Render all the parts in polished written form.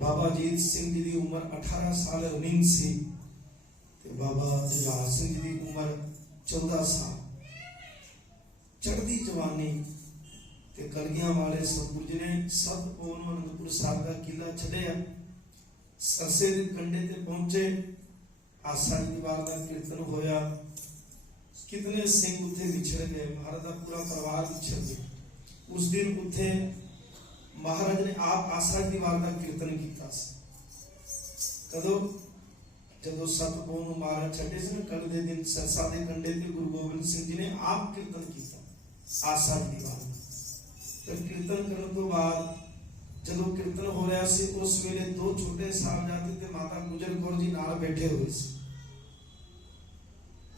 बाबा अजीत सिंह जी की उम्र 18 साल रनिंग सी ते बाबा जुझार सिंह जी की उम्र 14 साल चढ़ती जवानी ते कलगियां वाले सतगुरु जी ने सतपूर्ण अनंदपुर साहब का किला छड़िया सरसे के कंढे ते पहुंचे आसा की दीवार का कीर्तन होया कितने सिंह उत्थे विछड़ गए महाराज का पूरा परिवार विछड़ गया उस दिन उत्थे महाराज ने आप आसा की दीवार का कीर्तन किया कदों जदों सतपूर्ण महाराज छड़े से कल के दिन सरसा के कंढे ते गुरु गोबिंद सिंह जी ने आप कीर्तन किया आसा की दीवार तो कीर्तन करने तो बाद जदों कीर्तन हो रहा सी उस वेले दो छोटे साहबजादे ते माता गुजर कौर जी नाल बैठे हुए सी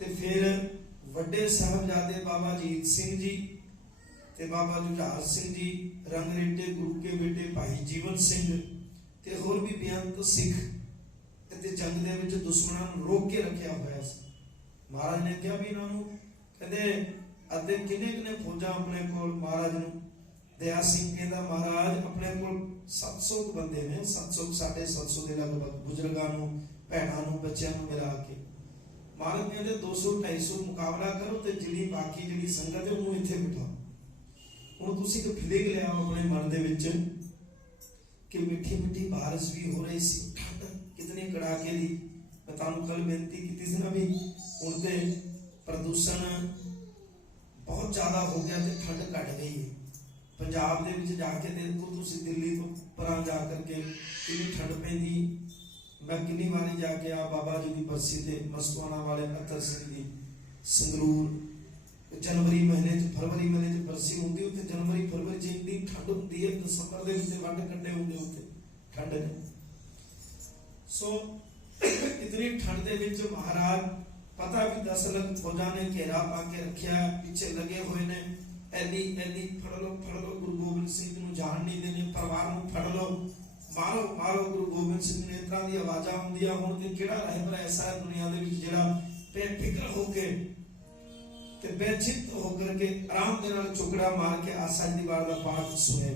ते फिर वड्डे साहबजादे बाबा अजीत सिंह जी ते बाबा जुझार सिंह जी रंगरेटे गुरु के बेटे भाई जीवन सिंह ते होर भी बेअंत सिख ते जंग दे विच दुश्मनां नूं रोक के रखिया होया सी महाराज ने कहा भी इन्हां नूं कहंदे अदे किने फौजां अपने कोल महाराज नूं दया सिंह कहंदा महाराज अपने कोल 700 बंदे ने 700 750 दे लगभग बुजुर्गां नूं भैणां नूं बच्चियां नूं मिला के महाराज कहंदे 200 250 मुकाबला करो ते जिहड़ी बाकी जिहड़ी संगत है उहनूं इत्थे बिठाओ ਹੁਣ ਤੁਸੀਂ ਇੱਕ ਫੀਲਿੰਗ ਲਿਆ ਆਪਣੇ ਮਨ ਦੇ ਵਿੱਚ ਕਿ ਮਿੱਠੀ ਮਿੱਠੀ ਬਾਰਿਸ਼ ਵੀ ਹੋ ਰਹੀ ਸੀ ਠੰਡ ਕਿਤਨੀ ਕੜਾਕੇ ਦੀ ਮੈਂ ਤੁਹਾਨੂੰ ਕੱਲ ਬੇਨਤੀ ਕੀਤੀ ਸੀ ਨਾ ਵੀ ਹੁਣ ਤੇ ਪ੍ਰਦੂਸ਼ਣ ਬਹੁਤ ਜ਼ਿਆਦਾ ਹੋ ਗਿਆ ਤੇ ਠੰਡ ਘਟ ਗਈ ਹੈ ਪੰਜਾਬ ਦੇ ਵਿੱਚ ਜਾ ਕੇ ਦੇਖੋ ਤੁਸੀਂ ਦਿੱਲੀ ਤੋਂ ਪਰਾਂ ਜਾ ਕਰਕੇ ਕਿੰਨੀ ਠੰਡ ਪੈਂਦੀ मैं कितनी बारी जाके आ बाबा जी की बरसी से मस्तवाना वाले अतर सिंह जी संगरूर जनवरी महीने फरवरी महीने बरसी होंगी उत्ते जनवरी फरवरी च इतनी ठंड होंदी है दिसंबर दे विच वंड कंडे होंदे उत्ते ठंड ने सो इतनी ठंड दे विच महाराज पता भी 10 लाख फौजा ने घेरा पा के रखिया पीछे लगे हुए ने एली एली फड़ लो गुरु गोबिंद सिंह नूं जान नहीं देने परिवार नूं फड़ लो मारो मारो गुरु गोबिंद सिंह ने इतना दी आवाज़ां आउंदियां हुण ते किहड़ा रहबर ऐसा है दुनिया दे विच जिहड़ा बेफिक्र होके ते बेचित होकर के आराम दे नाल चुकड़ा मार के आसा दी वार दा पाठ सुने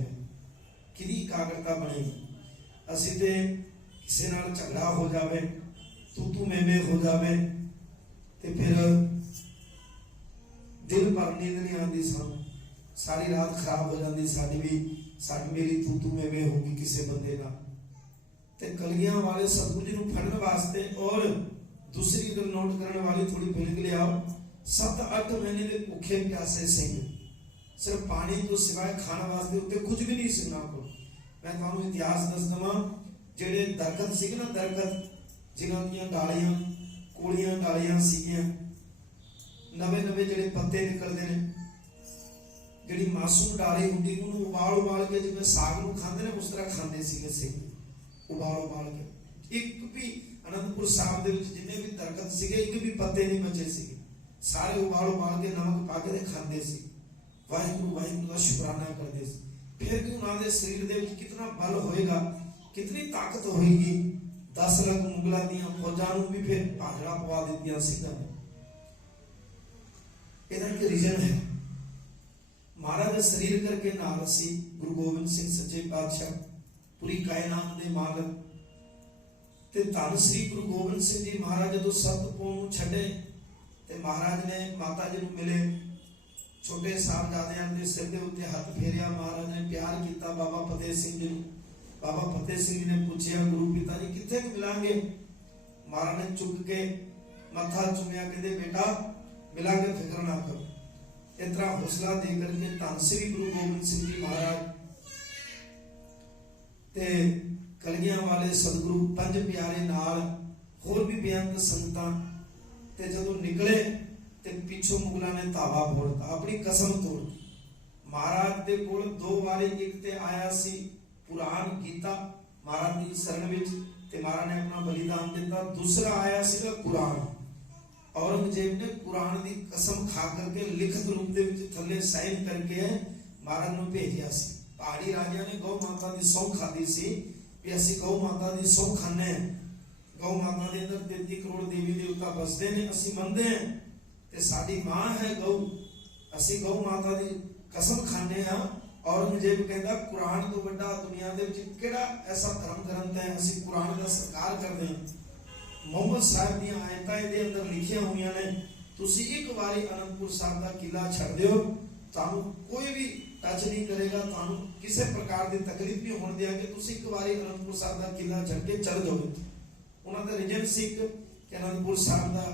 किदी एकाग्रता बनेगी असीं ते किसी नाल झगड़ा हो जावे तू मैं हो जावे ते फिर दिल भर नींद नहीं आती सन सारी रात खराब हो जाती साडी भी साडी मेरी तू मैं होगी किसी बंदे ना ते कलगियां वाले सतगुरु जी नूं फड़न वास्ते और दूसरी गल नोट करने वाली थोड़ी भूल के आओ, 7-8 महीने के भुखे प्यासे सिंह, सिर्फ पानी तो सिवाय खाने वास्ते उत्ते कुछ भी नहीं सी उन्हां कोल। मैं तुहानूं इतिहास दस दवां, ਜਿਹੜੇ ਦਰਖਤ ਸੀਗੇ ਨਾ, ਦਰਖਤ ਜਿਨ੍ਹਾਂ ਦੀਆਂ ਡਾਲੀਆਂ ਕੋਲੀਆਂ ਡਾਲੀਆਂ ਸੀਗੀਆਂ, ਨਵੇਂ ਜਿਹੜੇ ਪੱਤੇ ਨਿਕਲਦੇ ਨੇ, ਜਿਹੜੀ ਮਾਸੂਮ ਡਾਲੀ ਹੁੰਦੀ ਉਹਨੂੰ ਉਬਾਲ ਕੇ ਜਿਵੇਂ ਸਾਗ ਨੂੰ ਖਾਂਦੇ ਨੇ ਉਸ ਤਰ੍ਹਾਂ ਖਾਂਦੇ ਸੀਗੇ ਸਿੰਘ, ਉਬਾਲ ਕੇ। ਇੱਕ ਵੀ ਅਨੰਦਪੁਰ ਸਾਹਿਬ ਦੇ ਵਿੱਚ ਜਿੰਨੇ ਵੀ ਦਰਖਤ ਸੀਗੇ ਇੱਕ ਵੀ ਪੱਤੇ ਨਹੀਂ ਬਚੇ ਸੀਗੇ, ਸਾਰੇ ਉਬਾਲ ਕੇ ਨਮਕ ਪਾ ਕੇ ਖਾਂਦੇ ਸੀ, ਵਾਹਿਗੁਰੂ ਦਾ ਸ਼ੁਕਰਾਨਾ ਕਰਦੇ ਸੀ। ਫਿਰ ਵੀ ਉਹਨਾਂ ਦੇ ਸਰੀਰ ਦੇ ਵਿੱਚ ਕਿੰਨਾ ਬਲ ਹੋਏਗਾ, कितनी ताकत होगी। 10 लाख मुगलों ਦੀਆਂ ਫੌਜਾਂ ਨੂੰ ਵੀ ਫਿਰ ਭਾਜੜਾ ਪਵਾ ਦਿੱਤੀਆਂ ਸਿੰਘਾਂ ਨੇ। ਇਹਦਾ ਇੱਕ ਰੀਜ਼ਨ ਹੈ, ਮਹਾਰਾਜ ਸਰੀਰ ਕਰਕੇ ਨਾਲ ਸੀ ਗੁਰੂ ਗੋਬਿੰਦ ਸਿੰਘ ਸੱਚੇ ਪਾਤਸ਼ਾਹ, ਪੂਰੀ ਕਾਇਨਾਤ ਦੇ ਮਾਲਕ। ਤੇ ਧੰਨ ਸ੍ਰੀ ਗੁਰੂ ਗੋਬਿੰਦ ਸਿੰਘ ਜੀ ਮਹਾਰਾਜ ਜਦੋਂ ਸਤਪੁਰ ਨੂੰ ਛੱਡੇ ਤੇ ਮਹਾਰਾਜ ਨੇ ਮਾਤਾ ਜੀ ਨੂੰ ਮਿਲੇ, ਛੋਟੇ ਸਾਹਿਬਜ਼ਾਦਿਆਂ ਦੇ ਸਿਰ ਦੇ ਉੱਤੇ ਹੱਥ ਫੇਰਿਆ, ਮਹਾਰਾਜ ਨੇ ਪਿਆਰ ਕੀਤਾ ਬਾਬਾ ਫਤਿਹ ਸਿੰਘ ਜੀ ਨੂੰ। बाबा फतेह सिंह जी ने पूछा, गुरु पिता जी किथे मिलांगे? महाराज ने चुक के मत्था चुमिया, कहते बेटा मिलांगे, फिक्र ना करो। इतना हौसला दे करके धन श्री गुरु गोबिंद सिंह जी महाराज ते कलगियां वाले सतगुरु पंज प्यारे नाल होर भी बेअंत संगतां ते जदों निकले ते पिछों मुगलों ने धावा बोलता, अपनी कसम तोड़ती। महाराज दे कोल 2 वारी एक ते आया सी पुराण गीता महाराज की शरण विच ते महाराज ने अपना बलिदान दिता, दूसरा आया सीगा कुरान। औरंगजेब ने कुरान की कसम खा करके लिखित रूप दे विच थल्ले साइन करके महाराज नूं भेजिया सी। पहाड़ी राजा ने गौ माता की सौं खाधी सी भी असीं गौ माता की सौं खाने, गौ माता दे अंदर 33 करोड़ देवी देवता बसदे ने, असीं मनदे हां ते साडी मां है गौ, असीं गौ माता की कसम खाने हां। औरंगजेब कहता कुरान तो बड़ा दुनिया दे विच किहड़ा ऐसा धर्म ग्रंथ है असीं कुरान दा सत्कार करदे हां। मुहम्मद साहब दी आयतां इहदे अंदर लिखियां होईयां ने, तुसीं एक वारी अनंदपुर साहब दा किला छड्ड दिओ, तुहानूं कोई भी टच नहीं करेगा, तुहानूं किसी प्रकार दी तकलीफ नहीं होण देंगे, तुसीं एक वारी अनंदपुर साहब दा किला छड्ड के चल जाओ। उन्हां दा रीजन सी कि अनंदपुर साहब दा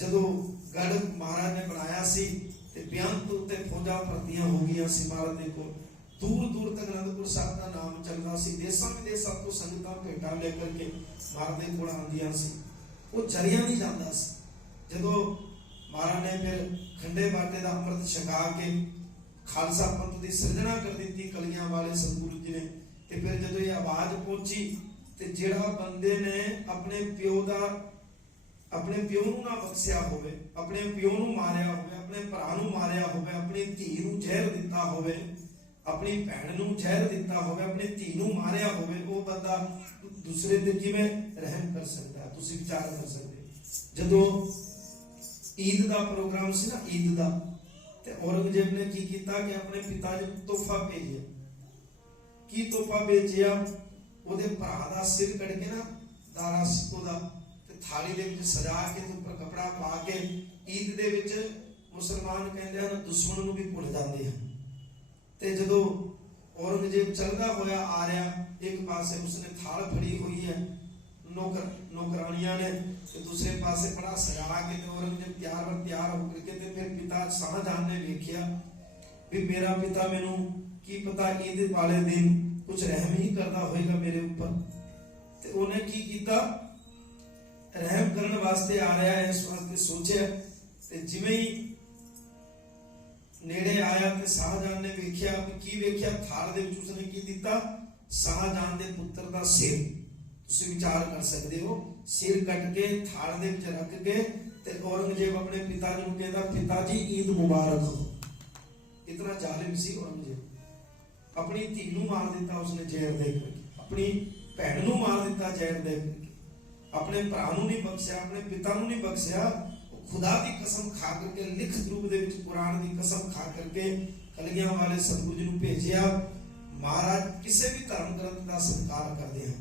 जदों गढ़ महाराज ने बनाया सी ते बेअंत उत्ते फौजां भर्तियां हो गईयां सी महाराज दे कोल, दूर तक अनंदपुर साहब का नाम चलदा सी, देसां विदेसां तो संगतां भेटां लेकर के महाराज दे कोल आंदियां सी। वो चरिया नहीं जांदा सी। जदों महाराज ने फिर खंडे बाटे दा अमृत छका के खालसा पंथ दी सिरजना कर दी कलियां वाले सतगुरु जी ने, ते फिर जदों ये आवाज पहुंची ते जेड़ा बंदे ने अपने प्यो नूं ना बख्शिया होवे, अपने प्यो नूं मारिया होवे, अपने भरा नूं मारिया होवे, अपनी धी नूं जहर दिता होवे, अपनी भैन नूं जहर दिता होवे, अपनी धी नूं मारिया होवे, वो बंदा दूसरे ते किवें रहम कर सकदा है? तुसीं विचार कर सकदे। जदों ईद दा प्रोग्राम सी ना, ईद दा, ते औरंगजेब ने की कीता कि अपने पिता जी नूं तोहफा भेजिया। की तोहफा भेजिया? ओदे भरा दा सिर कट के ना दारा सिक्को दा थाली दे विच सजा के ते उपर कपड़ा पा के, ईद दे विच मुसलमान कहंदे हन दुश्मन नूं भी भुल जांदे हन। ते जदों औरंगजेब चलदा होया आ रहा, एक पासे उसने थाल फड़ी हुई है नौकरानियां ने, ते दूसरे पासे बड़ा सजा के ते औरंगजेब तैयार होकर के ते फिर पिता शाहजहां ने वेखिया भी मेरा पिता मैनूं की पता ईद वाले दिन कुछ रहम ही करदा होएगा मेरे ऊपर। ते उन्हें की कीता, रहम करने वास्ते आ रहा है इस वास्ते सोचा, ते जिवें ही नेड़े आया ते शाहजहां ने वेखिया, की वेखिया थाल दे विच उसने की दिता, शाहजहां दे पुत्र दा सिर। तुसीं विचार कर सकदे हो, सिर कट के थाल दे विच रख के ते औरंगजेब अपने पिता जी नूं कहंदा पिताजी ईद मुबारक हो। इतना जालिम सी औरंगजेब। अपनी धी नूं मार दिता उसने जहर दे करके, अपनी भैन नूं मार दिता जहर दे करके, अपने भरा नूं नहीं बख्शिया, अपने पिता नूं नहीं बख्शिया। खुदा की कसम खा करके लिखित रूप दे विच कुरान की कसम खा करके कलगियां वाले सतगुरु जी नूं भेजिया। महाराज किसी भी धर्म ग्रंथ का सत्कार करते हैं।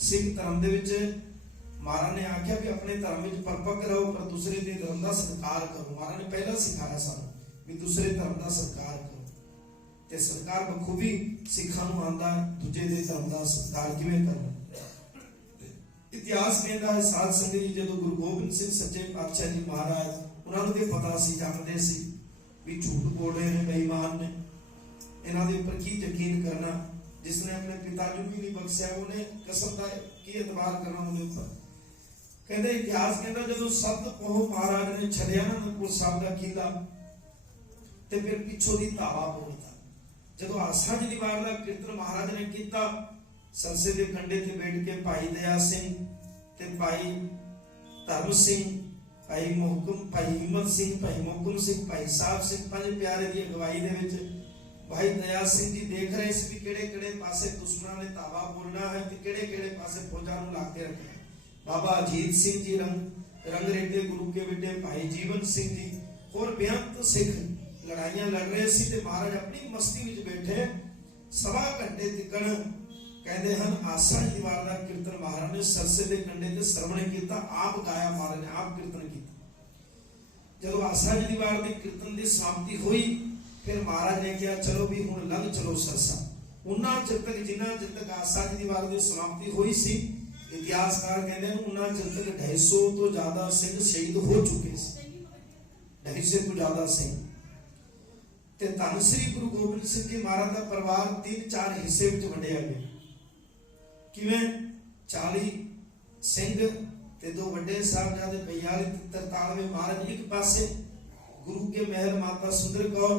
सिख धर्म दे विच महाराज ने आख्या भी अपने धर्म विच परपक रहो पर दूसरे दे धर्म का सत्कार करो। महाराज ने पहला सिखाया सानूं भी दूसरे धर्म का सत्कार करो, ते सरकार बखूबी सिखां नूं आंदा दूजे दे धर्म का सत्कार किवें करना। इतिहास कहता है साध संगत जी जो गुरु गोबिंद सिंह सच्चे पातशाह जी महाराज उन्होंने तो पता सी जानते सी भी झूठ बोल रहे हैं बेईमान ने इन्हों के उपर की यकीन करना जिसने अपने पिता जो भी नहीं बख्शिया उन्हें कसम का की एतबार करना उनके उपर कहते इतिहास कहता जो सत पोह महाराज ने छड़िया ना अनंदपुर साहब का किला ते फिर पिछों की धावा बोलता जो आसा जी दीवार का कीर्तन महाराज ने किया सरसे के कंडे ते बैठ के भाई दया सिंह ते भाई धर्म सिंह भाई मोहकुम भाई हिम्मत सिंह भाई मोहकुम सिंह भाई साहब सिंह पंज प्यारे की अगवाई दे विच भाई दया सिंह जी देख रहे सी किहड़े-किहड़े पासे दुश्मनां ने धावा बोलना है ते किहड़े-किहड़े पासे फौजां नूं ला के रखना। बाबा अजीत सिंह जी रंग रेटे गुरु के बेटे भाई जीवन सिंह जी और बेअंत सिख लड़ाइयां लड़ रहे सी ते महाराज अपनी मस्ती विच बैठे सवा घंटे तिकण कहते हैं आसा जी दीवार का कीर्तन महाराज ने सरसे के कंडे ते श्रवण किया आप गाया महाराज ने आप कीर्तन किया। जब आसा जी दीवार के कीर्तन की समाप्ति हुई फिर महाराज ने कहा चलो भी हुण लंघ चलो सरसा उन्ना चिर तक जिन्ना चिर तक आसा जी दीवार की समाप्ति हुई सी इतिहासकार कहते हैं उन्ना चिर तक 250 तो ज्यादा सिंह शहीद हो चुके सी 250 तो ज्यादा सिंह ते धन श्री गुरु गोबिंद सिंह जी महाराज का परिवार 3-4 हिस्से विच वंडिया गया किवें 40 सिंह ते दो बड़े साहबजादे 42-43 महाराज एक पासे गुरु के महल माता सुंदर कौर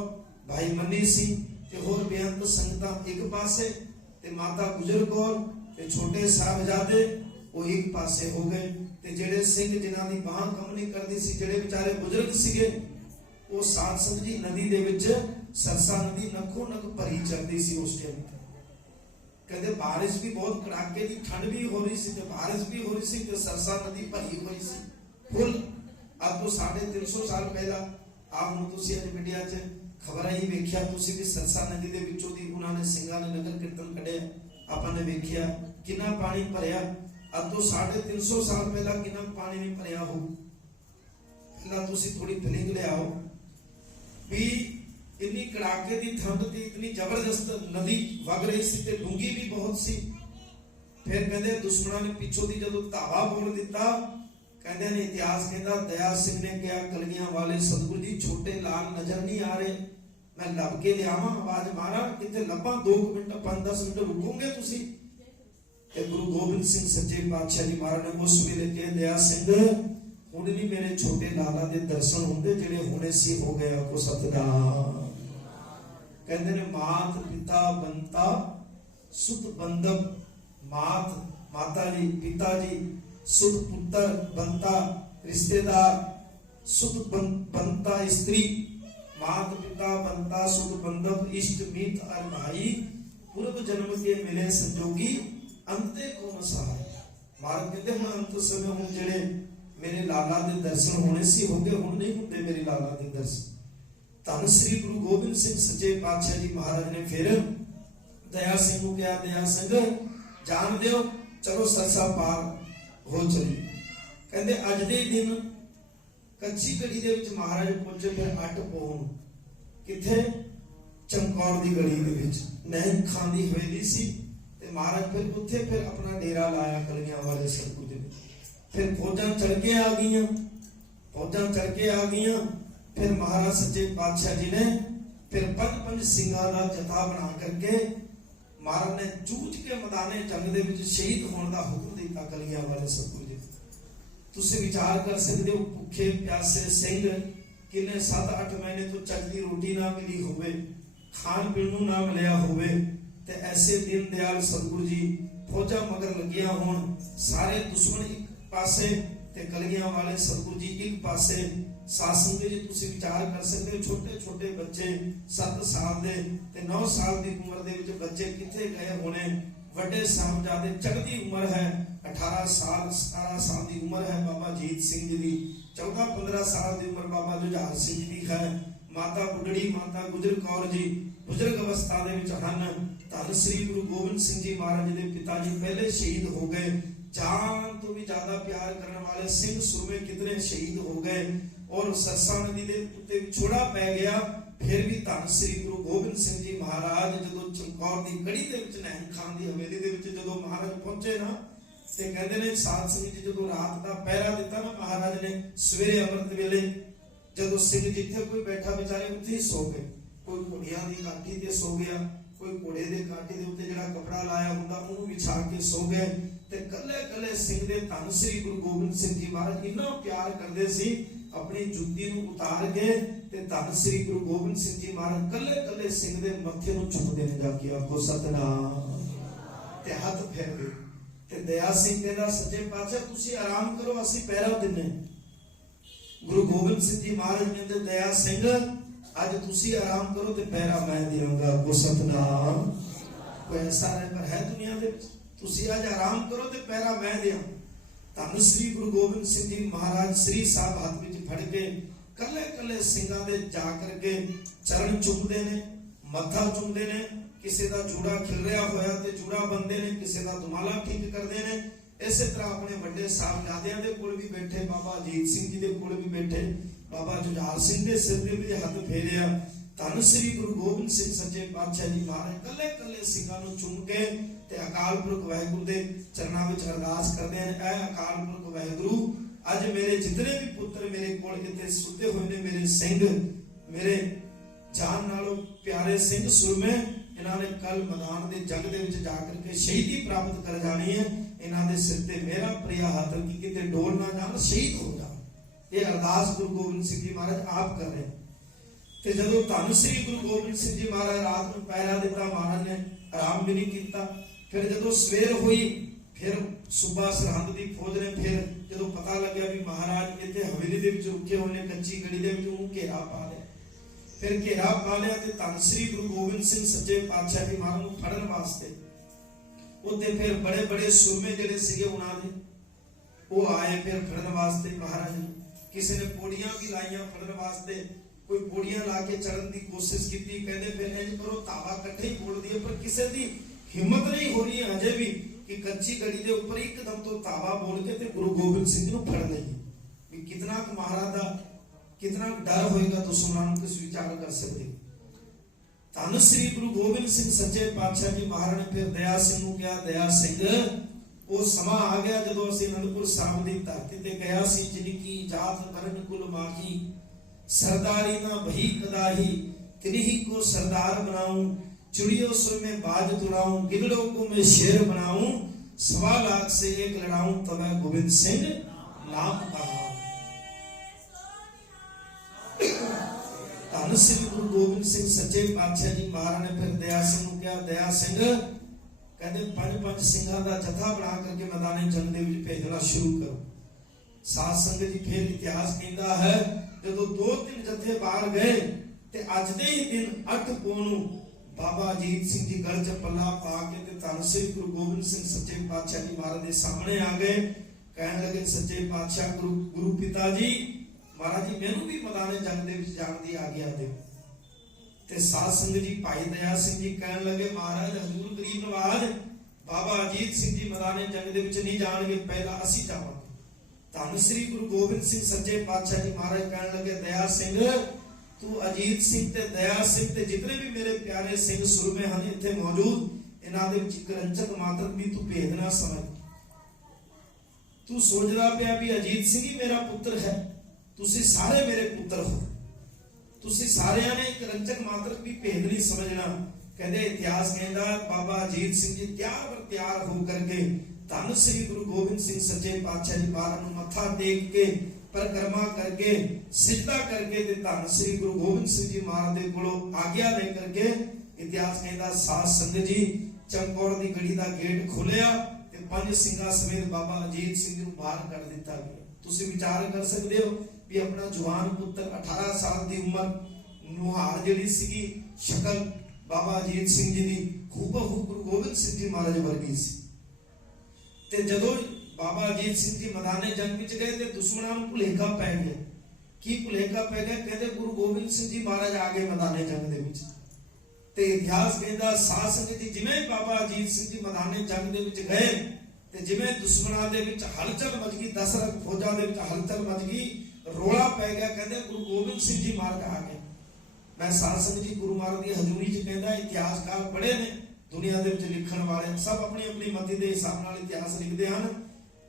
भाई मनी सिंह ते होर बेअंत संगतां एक पासे ते माता गुजर कौर ते छोटे साहबजादे वो एक पासे हो गए ते जेड़े सिंह जिन्हां दी बांह कम नहीं करदी सी जेड़े बेचारे बुजुर्ग सीगे वो साध संगत जी नदी दे विच सरसा नदी नखो नख भरी चलदी सी उस टाइम कहते बारिश भी बहुत कड़ाके की ठंड भी हो रही सी ते बारिश भी हो रही सी ते सरसा नदी भरी हुई सी फुल अब तो 350 साल पहला आप ਨੂੰ ਤੁਸੀਂ ਅੱਜ ਮੀਡੀਆ 'ਚ ਖਬਰਾਂ ਹੀ ਵੇਖਿਆ ਤੁਸੀਂ ਵੀ ਸਰਸਾ ਨਦੀ ਦੇ ਵਿੱਚੋਂ ਦੀ ਉਹਨਾਂ ਨੇ ਸਿੰਘਾਂ ਨੇ ਨਗਰ ਕੀਰਤਨ ਕੱਢਿਆ ਆਪਾਂ ਨੇ ਵੇਖਿਆ ਕਿੰਨਾ ਪਾਣੀ ਭਰਿਆ अब तो 350 साल पहला कितना पानी नहीं भरिया हो पहला तुसी थोड़ी फीलिंग ले आओ भी इतनी कड़ाके की ठंड थी इतनी जबरदस्त नदी वग रही सी ते डूंगी भी बहुत सी फिर कहते दुश्मनों ने पिछों दी जदों धावा बोल दिता कहते ने इतिहास कहता दया सिंह ने कहा कलगियां वाले सतगुरु जी छोटे लाल नजर नहीं आ रहे मैं लब के लियावा आवाज मारा कितने लब्बा 2 मिनट 5-10 मिनट रुकोगे तुसी गुरु गोबिंद सिंह सच्चे पातशाह जी महाराज ने उस वेले कह दया सिंह हुण नहीं मेरे छोटे लाला दे दर्शन होंदे जेड़े हुणे सी हो गया को सतनाम कहंदे ने मात पिता बंता सुत बंधव मात माता जी पिता जी सुत पुत्र बंता रिश्तेदार सुत बंता स्त्री मात पिता बंता सुत बंधव इष्ट मित और भाई पूर्व जन्म के मिले संजोगी अंते को मसाए महाराज कहते हैं अंत समय हूं जेड़े मेरे लाला दे दर्शन होने सी होंगे हुण नहीं होंदे मेरे लाला दे दर्शन धन श्री गुरु गोबिंद सिंह सच्चे पातशाह जी महाराज ने फिर दया सिंह को कहा दया सिंह जान दियो चलो सरसा पार हो चली कहते अज दे दिन कच्ची गली दे विच महाराज पहुंचे फिर 8 पौन किथे चमकौर दी गली दे विच नैन खान दी हवेली सी महाराज फिर उत्थे फिर अपना डेरा लाया कलगियां वाले सतगुरु जी फिर फौजां चढ़ के आ गईयां फिर महाराज सच्चे पातशाह जी ने फिर 5 सिंगां दा जथा बना करके महाराज ने जूझ के मैदाने जंग दे विच शहीद होने का हुक्म दिता कलगियां वाले सतगुरु जी तुसीं विचार कर सकते हो भुखे प्यासे सिंह किन्ने 7-8 महीने तो चजदी रोटी ना मिली होवे खान पीन नूं ना मिलिया होवे ते ऐसे दीन दयाल सतगुरु जी फौजा मगर लगिया होण सारे दुश्मन एक पासे ते कलगियां वाले सतगुरु जी एक पासे सासंग जी तुसी विचार कर सकते हो छोटे छोटे बच्चे 7 साल दे ते 9 साल दी उम्र दे विच बच्चे किथे गए होने वड्डे साहबजादे चढ़दी उम्र है 18 साल 17 साल दी उम्र है बाबा जीत सिंह जी दी 14-15 साल दी उम्र बाबा जुझार सिंह दी है माता बुढ़ड़ी माता गुजर कौर जी बुजुर्ग अवस्था दे विच हन धन श्री गुरु गोबिंद सिंह जी महाराज दे पिता जी पहले शहीद हो गए जान तो भी ज्यादा प्यार करने वाले सिंह सुरमे कितने शहीद हो गए और सरसा नदी दे उत्ते छोड़ा पै गया फिर भी धन श्री गुरु गोबिंद सिंह जी महाराज जदों चमकौर दी गढ़ी दे विच नैन खान दी हवेली दे विच जदों महाराज पहुंचे ना ਤੇ ਕਹਿੰਦੇ ਨੇ ਸਾਧ ਸੰਗਤ ਜੀ ਜਦੋਂ ਰਾਤ ਦਾ ਪਹਿਰਾ ਦਿੱਤਾ ਨਾ ਮਹਾਰਾਜ ਨੇ, ਸਵੇਰੇ ਅੰਮ੍ਰਿਤ ਵੇਲੇ ਜਦੋਂ ਸਿੰਘ ਜਿੱਥੇ ਕੋਈ ਬੈਠਾ ਵਿਚਾਰੇ ਉੱਥੇ ਹੀ ਸੋ ਗਏ। ਕੋਈ ਘੋੜਿਆਂ ਦੀ ਕਾਠੀ ਤੇ ਸੋ ਗਿਆ, ਕੋਈ ਘੋੜੇ ਦੇ ਕਾਠੀ ਦੇ ਉੱਤੇ ਜਿਹੜਾ ਕੱਪੜਾ ਲਾਇਆ ਹੁੰਦਾ ਉਹਨੂੰ ਵਿਛਾ ਕੇ ਸੋ ਗਏ। ਤੇ ਕੱਲੇ ਕੱਲੇ ਸਿੰਘ ਦੇ ਧੰਨ ਸ੍ਰੀ ਗੁਰੂ ਗੋਬਿੰਦ ਸਿੰਘ ਜੀ ਮਹਾਰਾਜ ਇੰਨਾ ਪਿਆਰ ਕਰਦੇ ਸੀ, ਆਪਣੀ ਜੁੱਤੀ ਨੂੰ ਉਤਾਰ ਕੇ ਤੇ ਧੰਨ ਸ੍ਰੀ ਗੁਰੂ ਗੋਬਿੰਦ ਸਿੰਘ ਜੀ ਮਹਾਰਾਜ ਕੱਲੇ ਕੱਲੇ ਸਿੰਘ ਦੇ ਮੱਥੇ ਨੂੰ ਚੁੰਮਦੇ ਨੇ, ਜਾ ਕੇ ਆਖੋ ਸਤਨਾਮ, ਤੇ ਹੱਥ ਫੇਰਦੇ। ਤੇ ਦਇਆ ਸਿੰਘ ਕਹਿੰਦਾ ਸੱਚੇ ਪਾਤਸ਼ਾਹ ਤੁਸੀਂ ਆਰਾਮ ਕਰੋ, ਅਸੀਂ ਪਹਿਰਾ ਦਿੰਨੇ। ਗੁਰੂ ਗੋਬਿੰਦ ਸਿੰਘ ਜੀ ਮਹਾਰਾਜ ਕਹਿੰਦੇ ਦਇਆ ਸਿੰਘ ਅੱਜ ਤੁਸੀਂ ਆਰਾਮ ਕਰੋ ਤੇ ਪਹਿਰਾ ਮੈਂ ਦੇਵਾਂਗਾ। ਆਖੋ ਸਤਨਾਮ। ਕੋਈ ਐਸਾ ਰਹਿਬਰ ਹੈ ਦੁਨੀਆ ਦੇ ਵਿੱਚ? ਤੁਸੀਂ ਅੱਜ ਆਰਾਮ ਕਰੋ ਤੇ ਪਹਿਰਾ ਮੈਂ ਦਿਆਂ। ਧੰਨ ਸ੍ਰੀ ਗੁਰੂ ਗੋਬਿੰਦ ਸਿੰਘ ਜੀ ਮਹਾਰਾਜ ਸ੍ਰੀ ਸਾਹਿਬ ਹੱਥ ਵਿੱਚ ਫੜ ਕੇ ਕੱਲੇ ਕੱਲੇ ਸਿੰਘਾਂ ਦੇ ਜਾ ਕਰਕੇ ਚਰਨ ਚੁੰਮਦੇ ਨੇ, ਮੱਥਾ ਚੁੰਮਦੇ ਨੇ। ਕਿਸੇ ਦਾ ਜੂੜਾ ਖਿਲ ਰਿਹਾ ਹੋਇਆ ਤੇ ਜੂੜਾ ਬੰਨਦੇ ਨੇ, ਕਿਸੇ ਦਾ ਦੁਮਾਲਾ ਠੀਕ ਕਰਦੇ ਨੇ। ਇਸੇ ਤਰ੍ਹਾਂ ਆਪਣੇ ਵੱਡੇ ਸਾਹਿਬਜ਼ਾਦਿਆਂ ਦੇ ਕੋਲ ਵੀ ਬੈਠੇ, ਬਾਬਾ ਅਜੀਤ ਸਿੰਘ ਜੀ ਦੇ ਕੋਲ ਵੀ ਬੈਠੇ, ਬਾਬਾ ਜੁਝਾਰ ਸਿੰਘ ਦੇ ਸਿਰ ਤੇ ਵੀ ਹੱਥ ਫੇਰਿਆ। ਧੰਨ ਸ੍ਰੀ ਗੁਰੂ ਗੋਬਿੰਦ ਸਿੰਘ ਸੱਚੇ ਪਾਤਸ਼ਾਹ ਜੀ ਮਹਾਰਾਜ ਕੱਲੇ ਕੱਲੇ ਸਿੰਘਾਂ ਨੂੰ ਚੁੰਮ ਕੇ ਤੇ ਅਕਾਲ ਪੁਰਖ ਵਾਹਿਗੁਰੂ ਦੇ ਚਰਨਾਂ ਵਿੱਚ ਅਰਦਾਸ ਕਰਦੇ ਨੇ। ਐ ਅਕਾਲ ਪੁਰਖ ਵਾਹਿਗੁਰੂ, ਅੱਜ ਮੇਰੇ ਜਿਤਨੇ ਵੀ ਪੁੱਤਰ ਮੇਰੇ ਕੋਲ ਇੱਥੇ ਸੁੱਤੇ ਹੋਏ ਨੇ, ਮੇਰੇ ਸਿੰਘ, ਮੇਰੇ ਜਾਨ ਨਾਲੋਂ ਪਿਆਰੇ ਸਿੰਘ ਸੁਰਮੇ, ਇਹਨਾਂ ਨੇ ਕੱਲ ਮੈਦਾਨ ਦੇ ਜੰਗ ਦੇ ਵਿੱਚ ਜਾ ਕਰਕੇ ਸ਼ਹੀਦੀ ਪ੍ਰਾਪਤ ਕਰ ਜਾਣੀ ਹੈ। ਇਹਨਾਂ ਦੇ ਸਿਰ ਤੇ ਮੇਰਾ ਪ੍ਰਿਆ ਹੱਥ ਕੀ ਕਿਤੇ ਡੋਲ ਨਾ ਜਾਣ, ਸ਼ਹੀਦ ਹੋ ਜਾਣ। ਇਹ ਅਰਦਾਸ ਗੁਰੂ ਗੋਬਿੰਦ ਸਿੰਘ ਜੀ ਮਹਾਰਾਜ ਆਪ ਕਰ ਰਹੇ। ਤੇ ਜਦੋਂ ਧੰਨ ਸ੍ਰੀ ਗੁਰੂ ਗੋਬਿੰਦ ਸਿੰਘ ਜੀ ਮਹਾਰਾਜ ਰਾਤ ਨੂੰ ਪਹਿਰਾ ਦਿੱਤਾ, ਮਹਾਰਾਜ ਨੇ ਆਰਾਮ ਵੀ ਨਹੀਂ ਕੀਤਾ। ਫਿਰ ਜਦੋਂ ਸਵੇਰ ਹੋਈ, ਫਿਰ ਸੂਬਾ ਸਰਹੰਦ ਦੀ ਫੌਜ ਨੇ ਫਿਰ ਜਦੋਂ ਪਤਾ ਲੱਗਿਆ ਵੀ ਮਹਾਰਾਜ ਇੱਥੇ ਹਵੇਲੀ ਦੇ ਵਿੱਚ ਰੁਕੇ ਹੋਏ ਨੇ, ਕੱਚੀ ਗਲੀ ਦੇ ਵਿੱਚ, ਉਹਨੂੰ ਘੇਰਾ ਪਾ ਲਿਆ। ਫਿਰ ਘੇਰਾ ਪਾ ਲਿਆ ਤੇ ਧੰਨ ਸ੍ਰੀ ਗੁਰੂ ਗੋਬਿੰਦ ਸਿੰਘ ਸੱਚੇ ਪਾਤਸ਼ਾਹ ਜੀ ਮਹਾਰਾਜ ਨੂੰ ਫੜਨ ਵਾਸਤੇ ਉੱਤੇ ਫਿਰ ਬੜੇ ਬੜੇ ਸੁਰਮੇ ਜਿਹੜੇ ਸੀਗੇ ਉਹਨਾਂ ਦੇ ਉਹ ਆਏ ਫਿਰ ਫੜਨ ਵਾਸਤੇ ਮਹਾਰਾਜ ਨੂੰ। ਕਿਸੇ ਨੇ ਪੌੜੀਆਂ ਵੀ ਲਾਈਆਂ ਫੜਨ ਵਾਸਤੇ, ਕੋਈ ਪੌੜੀਆਂ ਲਾ ਕੇ ਚੜਨ ਦੀ ਕੋਸ਼ਿਸ਼ ਕੀਤੀ। ਕਹਿੰਦੇ ਫਿਰ ਇੰਜ ਕਰੋ ਧਾਵਾ ਇਕੱਠੇ ਹੀ ਬੋਲ ਦਈਏ, ਪਰ ਕਿਸੇ ਦੀ ਹਿੰਮਤ ਨਹੀਂ ਹੋ ਰਹੀ ਹੈ ਅਜੇ ਵੀ ਕਿ ਕੱਚੀ ਗੜੀ ਦੇ ਉੱਪਰ ਇੱਕਦਮ ਤੋਂ ਧਾਵਾ ਬੋਲ ਕੇ ਤੇ ਗੁਰੂ ਗੋਬਿੰਦ ਸਿੰਘ ਨੂੰ ਫੜ ਲਈਏ। ਵੀ ਕਿਤਨਾ ਕੁ ਮਹਾਰਾਜ ਦਾ ਕਿਤਨਾ ਡਰ ਹੋਏਗਾ, ਦੁਸ਼ਮਣਾਂ ਨੂੰ ਕਿਸ ਵਿਚਾਰ ਕਰ ਸਕਦੇ। ਧੰਨ ਸ੍ਰੀ ਗੁਰੂ ਗੋਬਿੰਦ ਸਿੰਘ ਸੱਚੇ ਪਾਤਸ਼ਾਹ ਜੀ ਮਹਾਰਾਜ ਨੇ ਫਿਰ ਦਇਆ ਸਿੰਘ ਨੂੰ ਕਿਹਾ, ਦਇਆ ਸਿੰਘ ਉਹ ਸਮਾਂ ਆ ਗਿਆ ਜਦੋਂ ਅਸੀਂ ਅਨੰਦਪੁਰ ਸਾਹਿਬ ਦੀ ਧਰਤੀ ਤੇ ਗਿਆ ਸੀ। ਜਿਨਕੀ ਜਾਤ ਵਰਨ ਕੁਲ ਮਾਹੀ, ਸਰਦਾਰੀ ਨਾ ਭਈ ਕਦਾਹੀ, तिन्ही को सरदार बनाऊं, चिड़ियों सुर में बाज तुड़ाऊं, गिगड़ों को मैं शेर बनाऊं, 1.25 लाख से एक लड़ाऊं, तब गोविंद सिंह नाम कहा। धन श्री गुरु गोबिंद सिंह सच्चे पातशाह जी महाराज ने फिर दया सिंह को कहा, दया सिंह कहते 5-5 ਸਿੰਘਾਂ ਦਾ ਜਥਾ ਬਣਾ ਕਰਕੇ ਮੈਦਾਨੇ ਜੰਗ ਦੇ ਵਿੱਚ ਭੇਜਣਾ ਸ਼ੁਰੂ ਕਰੋ। ਸਾਧ ਸੰਗਤ ਜੀ ਫਿਰ ਇਤਿਹਾਸ ਕਹਿੰਦਾ ਹੈ ਜਦੋਂ 2-3 ਜਥੇ ਬਾਹਰ ਗਏ ਤੇ ਅੱਜ ਦੇ ਹੀ ਦਿਨ 8 ਪੋਹ ਨੂੰ ਬਾਬਾ ਅਜੀਤ ਸਿੰਘ ਜੀ ਗਲ ਚ ਪੱਲਾ ਪਾ ਕੇ ਤੇ ਧੰਨ ਸ੍ਰੀ ਗੁਰੂ ਗੋਬਿੰਦ ਸਿੰਘ ਸੱਚੇ ਪਾਤਸ਼ਾਹ ਜੀ ਮਹਾਰਾਜ ਦੇ ਸਾਹਮਣੇ ਆ ਗਏ। ਕਹਿਣ ਲੱਗੇ ਸੱਚੇ ਪਾਤਸ਼ਾਹ ਗੁਰੂ ਪਿਤਾ ਜੀ ਮਹਾਰਾਜ ਜੀ ਮੈਨੂੰ ਵੀ ਮੈਦਾਨੇ ਜੰਗ ਦੇ ਵਿੱਚ ਜਾਣ ਦੀ ਆਗਿਆ ਦਿਓ। ਤੇ ਸਾਧ ਸੰਗਤ ਜੀ ਭਾਈ ਦਇਆ ਸਿੰਘ ਜੀ ਕਹਿਣ ਲੱਗੇ ਮਹਾਰਾਜ ਹਜ਼ੂਰ ਗਰੀਬ ਨਵਾਜ ਬਾਬਾ ਅਜੀਤ ਸਿੰਘ ਜੀ ਮੈਦਾਨੇ ਜੰਗ ਦੇ ਵਿੱਚ ਨਹੀਂ ਜਾਣਗੇ, ਪਹਿਲਾਂ ਅਸੀਂ ਜਾਵਾਂਗੇ। ਧੰਨ ਸ੍ਰੀ ਗੁਰੂ ਗੋਬਿੰਦ ਸਿੰਘ ਸੱਚੇ ਪਾਤਸ਼ਾਹ ਜੀ ਮਹਾਰਾਜ ਕਹਿਣ ਲੱਗੇ ਦਇਆ ਸਿੰਘ ਤੂੰ ਅਜੀਤ ਸਿੰਘ ਤੇ ਦਇਆ ਸਿੰਘ ਤੇ ਜਿਤਨੇ ਵੀ ਮੇਰੇ ਪਿਆਰੇ ਸਿੰਘ ਸੁਰਮੇ ਹਨ ਇੱਥੇ ਮੌਜੂਦ, ਇਹਨਾਂ ਦੇ ਵਿੱਚ ਇੱਕ ਰੰਜਕ ਮਾਤਰ ਵੀ ਤੂੰ ਭੇਦ ਨਾ ਸਮਝ। ਤੂੰ ਸੋਚਦਾ ਪਿਆ ਵੀ ਅਜੀਤ ਸਿੰਘ ਹੀ ਮੇਰਾ ਪੁੱਤਰ ਹੈ, ਤੁਸੀਂ ਸਾਰੇ ਮੇਰੇ ਪੁੱਤਰ ਹੋ, ਤੁਸੀਂ ਸਾਰਿਆਂ ਨੇ ਇੱਕ ਰੰਜਕ ਮਾਤਰ ਵੀ ਭੇਦ ਨਹੀਂ ਸਮਝਣਾ। ਕਹਿੰਦੇ ਇਤਿਹਾਸ ਕਹਿੰਦਾ ਬਾਬਾ ਅਜੀਤ ਸਿੰਘ ਜੀ ਤਿਆਰ ਹੋ ਕਰਕੇ ਧੰਨ ਸ੍ਰੀ ਗੁਰੂ ਗੋਬਿੰਦ ਸਿੰਘ ਸੱਚੇ ਪਾਤਸ਼ਾਹ ਜੀ ਮਹਾਰਾਜ ਨੂੰ ਮੱਥਾ ਟੇਕ ਕੇ ਪਰਿਕਰਮਾ ਕਰਕੇ ਸਿਜਦਾ ਕਰਕੇ ਤੇ ਧੰਨ ਸ੍ਰੀ ਗੁਰੂ ਗੋਬਿੰਦ ਸਿੰਘ ਜੀ ਮਹਾਰਾਜ ਦੇ ਕੋਲੋਂ ਆਗਿਆ ਲੈ ਕਰਕੇ ਇਤਿਹਾਸ ਕਹਿੰਦਾ ਸਾਧ ਸੰਗਤ ਜੀ ਚਮਕੌਰ ਦੀ ਗੜੀ ਦਾ ਗੇਟ ਖੋਲਿਆ ਤੇ 5 ਸਿੰਘਾਂ ਸਮੇਤ ਬਾਬਾ ਅਜੀਤ ਸਿੰਘ ਜੀ ਨੂੰ ਬਾਹਰ ਕੱਢ ਦਿੱਤਾ ਗਿਆ। ਤੁਸੀਂ ਵਿਚਾਰ ਕਰ ਸਕਦੇ ਹੋ ਵੀ ਆਪਣਾ ਜਵਾਨ ਪੁੱਤਰ 18 ਸਾਲ ਦੀ ਉਮਰ, ਨੁਹਾਰ ਜਿਹੜੀ ਸੀਗੀ ਸ਼ਕਲ ਬਾਬਾ ਅਜੀਤ ਸਿੰਘ ਜੀ ਦੀ ਹੂਬਹੂ ਗੁਰੂ ਗੋਬਿੰਦ ਸਿੰਘ ਜੀ ਮਹਾਰਾਜ ਵਰਗੀ ਸੀ। ਤੇ ਜਦੋਂ ਬਾਬਾ ਅਜੀਤ ਸਿੰਘ ਜੀ ਮੈਦਾਨੇ ਜੰਗ ਵਿੱਚ ਗਏ ਤੇ ਦੁਸ਼ਮਣਾਂ ਨੂੰ ਭੁਲੇਖਾ ਪੈ ਗਿਆ। ਕੀ ਭੁਲੇਖਾ ਪੈ ਗਿਆ? ਕਹਿੰਦੇ ਗੁਰੂ ਗੋਬਿੰਦ ਸਿੰਘ ਜੀ ਮਹਾਰਾਜ ਆ ਗਏ ਮੈਦਾਨੇ ਜੰਗ ਦੇ ਵਿੱਚ। ਤੇ ਇਤਿਹਾਸ ਕਹਿੰਦਾ ਸਾਧ ਸੰਗਤ ਜੀ ਜਿਵੇਂ ਬਾਬਾ ਅਜੀਤ ਸਿੰਘ ਜੀ ਮੈਦਾਨੇ ਜੰਗ ਦੇ ਵਿੱਚ ਗਏ ਤੇ ਜਿਵੇਂ ਦੁਸ਼ਮਣਾਂ ਦੇ ਵਿੱਚ ਹਲਚਲ ਮਚ ਗਈ, 10 ਰਥ ਫੌਜਾਂ ਦੇ ਵਿੱਚ ਹਲਚਲ ਮਚ ਗਈ, ਰੋਲਾ ਪੈ ਗਿਆ। ਕਹਿੰਦੇ ਗੁਰੂ ਗੋਬਿੰਦ ਸਿੰਘ ਜੀ ਮਹਾਰਾਜ ਆ ਗਏ। ਮੈਂ ਸਾਧ ਸੰਗਤ ਜੀ ਗੁਰੂ ਮਹਾਰਾਜ ਦੀ ਹਜ਼ੂਰੀ 'ਚ ਕਹਿੰਦਾ ਇਤਿਹਾਸਕਾਰ ਪੜ੍ਹੇ ਨੇ ਦੁਨੀਆ ਦੇ ਵਿੱਚ ਲਿਖਣ ਵਾਲੇ ਸਭ ਆਪਣੀ ਆਪਣੀ ਮਤੀ ਦੇ ਹਿਸਾਬ ਨਾਲ ਇਤਿਹਾਸ ਲਿਖਦੇ ਹਨ।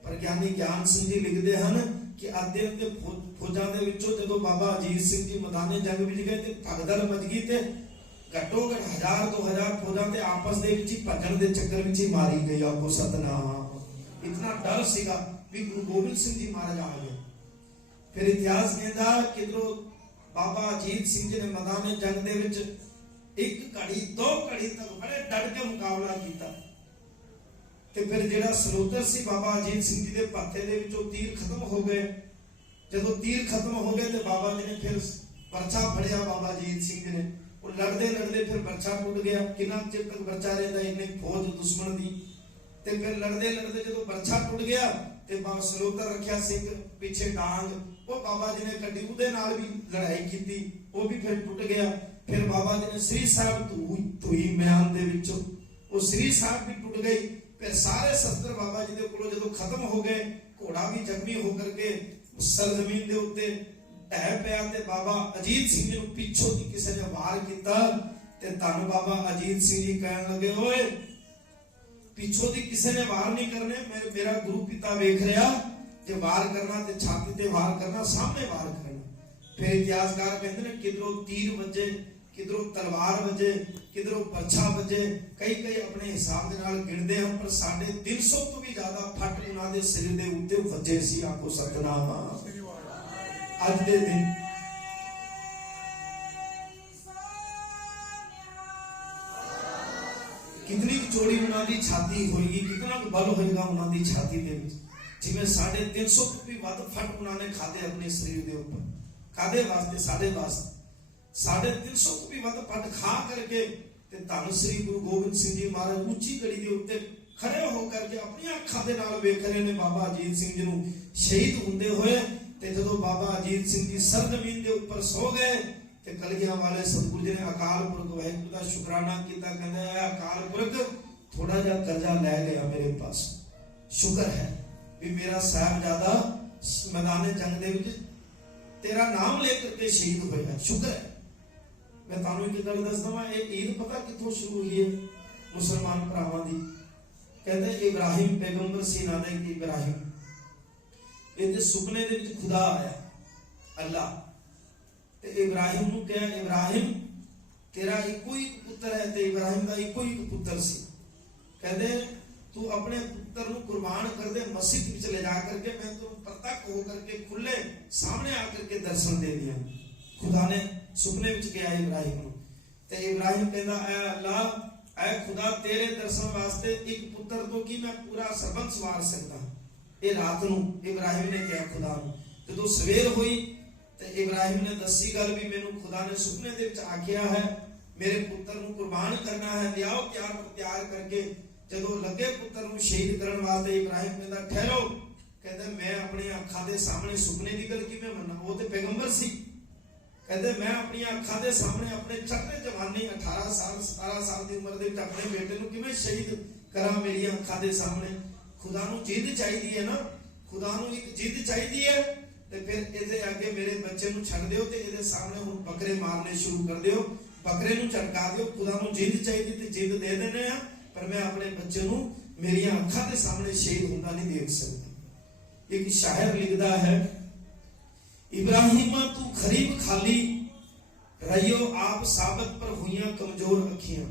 पर ज्ञानी ज्ञान सिंह जी लिखते हैं कि आधे अद्धे फौजां दे विचों जदों बाबा अजीत सिंह जी मैदाने जंग विच गए ते भगदड़ मच गई ते घट्टो घट 1000-2000 फौजां ते आपस दे विच भजन दे चक्कर विच ही मारी गई। आपको सतनाम। इतना डर सीगा भी गुरु गोबिंद सिंह जी महाराज आ गए। फिर इतिहास कहता किधरों बाबा अजीत सिंह जी ने मैदाने जंग दे विच 1 घड़ी 2 घड़ी तक बड़े डट के मुकाबला किया। ते फिर जिहड़ा सलोतर सी बाबा अजीत सिंह जी दे पाथे दे विचों तीर खत्म हो गए। जदों तीर खत्म हो गए तो बाबा जी ने फिर परछा फड़िया। बाबा अजीत सिंह जी ने लड़ते लड़ते फिर परछा टूट गया। कितना चिर तक परछा रहिंदा इन्नी फौज दुश्मन दी। ते फिर लड़ते लड़ते जदों परछा टूट गया ते बाबा सलोतर रखिया सिंह पीछे डांग वो बाबा जी ने कड्डी, उहदे नाल भी लड़ाई की, वो भी फिर टूट गया। फिर बाबा जी ने श्री साहब धुई म्यान दे विचों वो श्री साहब भी टूट गई। फिर सारे शस्त्र बाबा जी दे कोलों जदों खत्म हो गए, घोड़ा भी जख्मी होकर के सरजमीन दे उत्ते ढह पिया ते बाबा अजीत सिंह जी नूं पिछों दी किसी ने वार कीता ते धन बाबा अजीत सिंह जी कहन लगे, ओए पिछों दी किसी ने वार नहीं करने, मेरा गुरु पिता वेख रहा, जे वार करना ते छाती ते वार करना, सामने वार करना। फिर इतिहासकार कहते हैं किधरों तीर वजे, किधरों तलवार वजे, किधरों परछा वजे, कई कई अपने हिसाब दे नाल गिणदे हैं, पर 350 तो भी ज्यादा फट उन्हां दे सिर दे उत्ते वजे सी। आपको सतनाम। आज दे दिन कितनी चौड़ी उन्होंने छाती होगी, कितना बल होगा उन्होंने छाती दे विच। जिवें 350 तो भी वध फट उन्होंने खादे अपने शरीर के ऊपर, कादे वास्ते, साडे वास्ते। 350 तो भी वध फट खा करके ते धन श्री गुरु गोबिंद सिंह जी महाराज ऊंची गड़ी के उत्ते खड़े होकर के अपनी अखां दे नाल वेख रहे ने बाबा अजीत सिंह जी नूं शहीद हुंदे होए। ते जदों बाबा अजीत सिंह जी सरजमीन के ऊपर सो गए ते कलगियां वाले सतगुरु जी ने अकाल पुरख वाहिगुरू दा शुकराना कीता। कहंदे अकाल पुरख थोड़ा जा कर्जा लै गया मेरे पास, शुक्र है भी मेरा साहिबजादा मैदाने जंग दे विच तेरा नाम लेकर के शहीद होया, शुक्र है। मैं तुहानूं एक गल दसदा वां, ये ईद पता कित्थों शुरू हुई है मुसलमान भरावां दी। कहंदे इब्राहिम पैगंबर सी, नाम है इब्राहिम। ये सुपने दे विच खुदा आया, अल्लाह, ते इब्राहिम नूं कहा, इब्राहिम तेरा इको ही पुत्र है। ते इब्राहिम दा इको ही पुत्र सी। कहंदे तू अपने पुत्र नूं कुर्बान कर दे, मस्जिद विच ले जा करके मैं तू प्रत्यक्ष हो करके खुले सामने आकर के दर्शन दे दिया। खुदा ने सुपने विच कहा इब्राहिम नूं, ते इब्राहिम कहंदा ऐ अल्लाह, ऐ खुदा तेरे दर्शन वास्ते एक पुत्र तो की मैं पूरा सरबंस वार सकदा। ये रात नूं इब्राहिम ने कहा खुदा नूं। जदों सवेर हुई ते इब्राहिम ने दसी गल भी मैनूं खुदा ने सुपने दे विच आखिया है मेरे पुत्र नूं कुर्बान करना है, लियाओ तैयार करके। जदों लगे पुत्र नूं शहीद करन वास्ते इब्राहिम कहंदा ठहरो, कहंदा मैं अपनी अखां दे सामने सुपने दी गल किवें मन्ना, वो ते पैगंबर सी। कहंदे मैं अपनी अखां दे सामने अपने चढ़ते जवानी 18 साल 17 साल दी उम्र दे अपने बेटे नूं किवें शहीद करां मेरी अखां दे सामने। खुदा नूं जिद चाहिदी है ना, खुदा नूं एक जिद चाहिदी है। ते फिर इहदे आगे मेरे बच्चे नूं छड्ड दिओ ते इहदे सामने हुण बकरे मारने शुरू कर दिओ, बकरे नूं झटका दिओ। खुदा नूं जिद चाहिदी ते जिद दे दिंदे आ, पर मैं अपने बच्चे नूं मेरियां अखां दे सामने शहीद हुंदा नहीं देख सकदा। एक शायर लिखदा है, इब्राहिमा तू खरीब खाली रहियो आप साबत पर हुइयां कमजोर अखियां।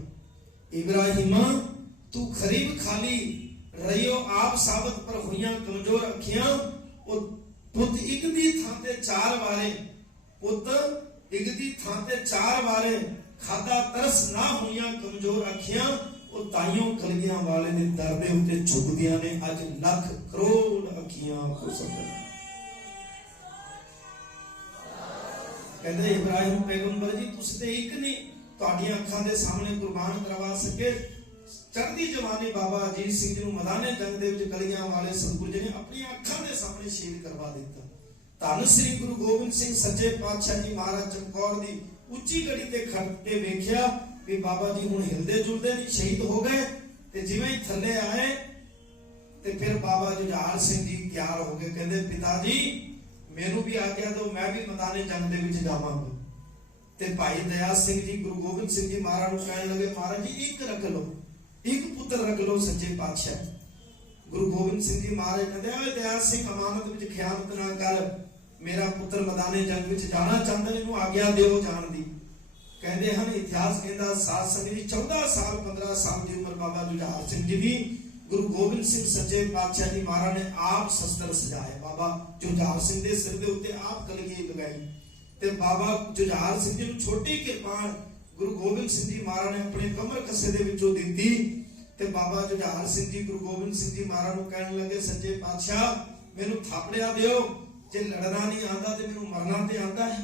इब्राहिमा तू खरीब खाली रहियो आप साबत पर हुइयां कमजोर अखियां। ओ पुत एक दी थां ते 4 वारे, पुत एक दी थां ते 4 वारे खादा तरस ना हुइयां कमजोर अखियां। ओ ताइयों कलगियां वाले ने दर दे उत्ते झुकदियां ने अज लख करोड़ अखियां। को समझ कहते इब्राहिम पैगंबर जी तुसीं ते एक नहीं तुहाडीआं अखां दे सामने कुर्बान करवा सके। चढ़दी जवानी बाबा अजीत सिंह जी नूं मैदाने जंग दे विच कलियां वाले सतगुरु जी ने अपनी अखां दे सामने शहीद करवा दिता। धन श्री गुरु गोबिंद सिंह सच्चे पातशाह जी महाराज चमकौर दी उच्ची गड़ी ते खड़ के वेखिया भी बाबा जी हुण हिलदे जुलदे नहीं, शहीद हो गए। ते जिवें ही थल्ले आए ते फिर बाबा जुझार सिंह जी तैयार हो गए। कहंदे पिताजी मैनू भी आज्ञा दो, मैं भी मैदाने जंग दे विच जावांगा। ते भाई दया सिंह जी गुरु गोबिंद सिंह जी महाराज नूं कहण लगे, महाराज जी एक रख लो, एक पुत्र रख लो सच्चे पातशाह। गुरु गोबिंद सिंह जी महाराज कहते ओए दयाल सिंह अमानत विच खयानत ना कर, मेरा पुत्र मैदाने जंग विच जाना चाहता, इन्हू आग्ञा दिओ जाण दी। कहते हैं इतिहास कहता साध संगत जी 14 साल 15 साल की उम्र बाबा जुझार सिंह जी की गुरु गोबिंद सिंह सच्चे पातशाह जी महाराज ने आप शस्त्र सजाए। बाबा जुझार सिंह दे सिर दे उत्ते आप कलगी लगाई ते बाबा जुझार सिंह जी नूं छोटी किरपान गुरु गोबिंद सिंह जी महाराज ने अपने कमर कसे दे विचों दित्ती ते बाबा जुझार सिंह जी गुरु गोबिंद सिंह जी महाराज नूं कहण लगे सच्चे पातशाह मैनूं थापड़िया दिओ, जे लड़ना नहीं आंदा ते मैनूं मरना ते आंदा है,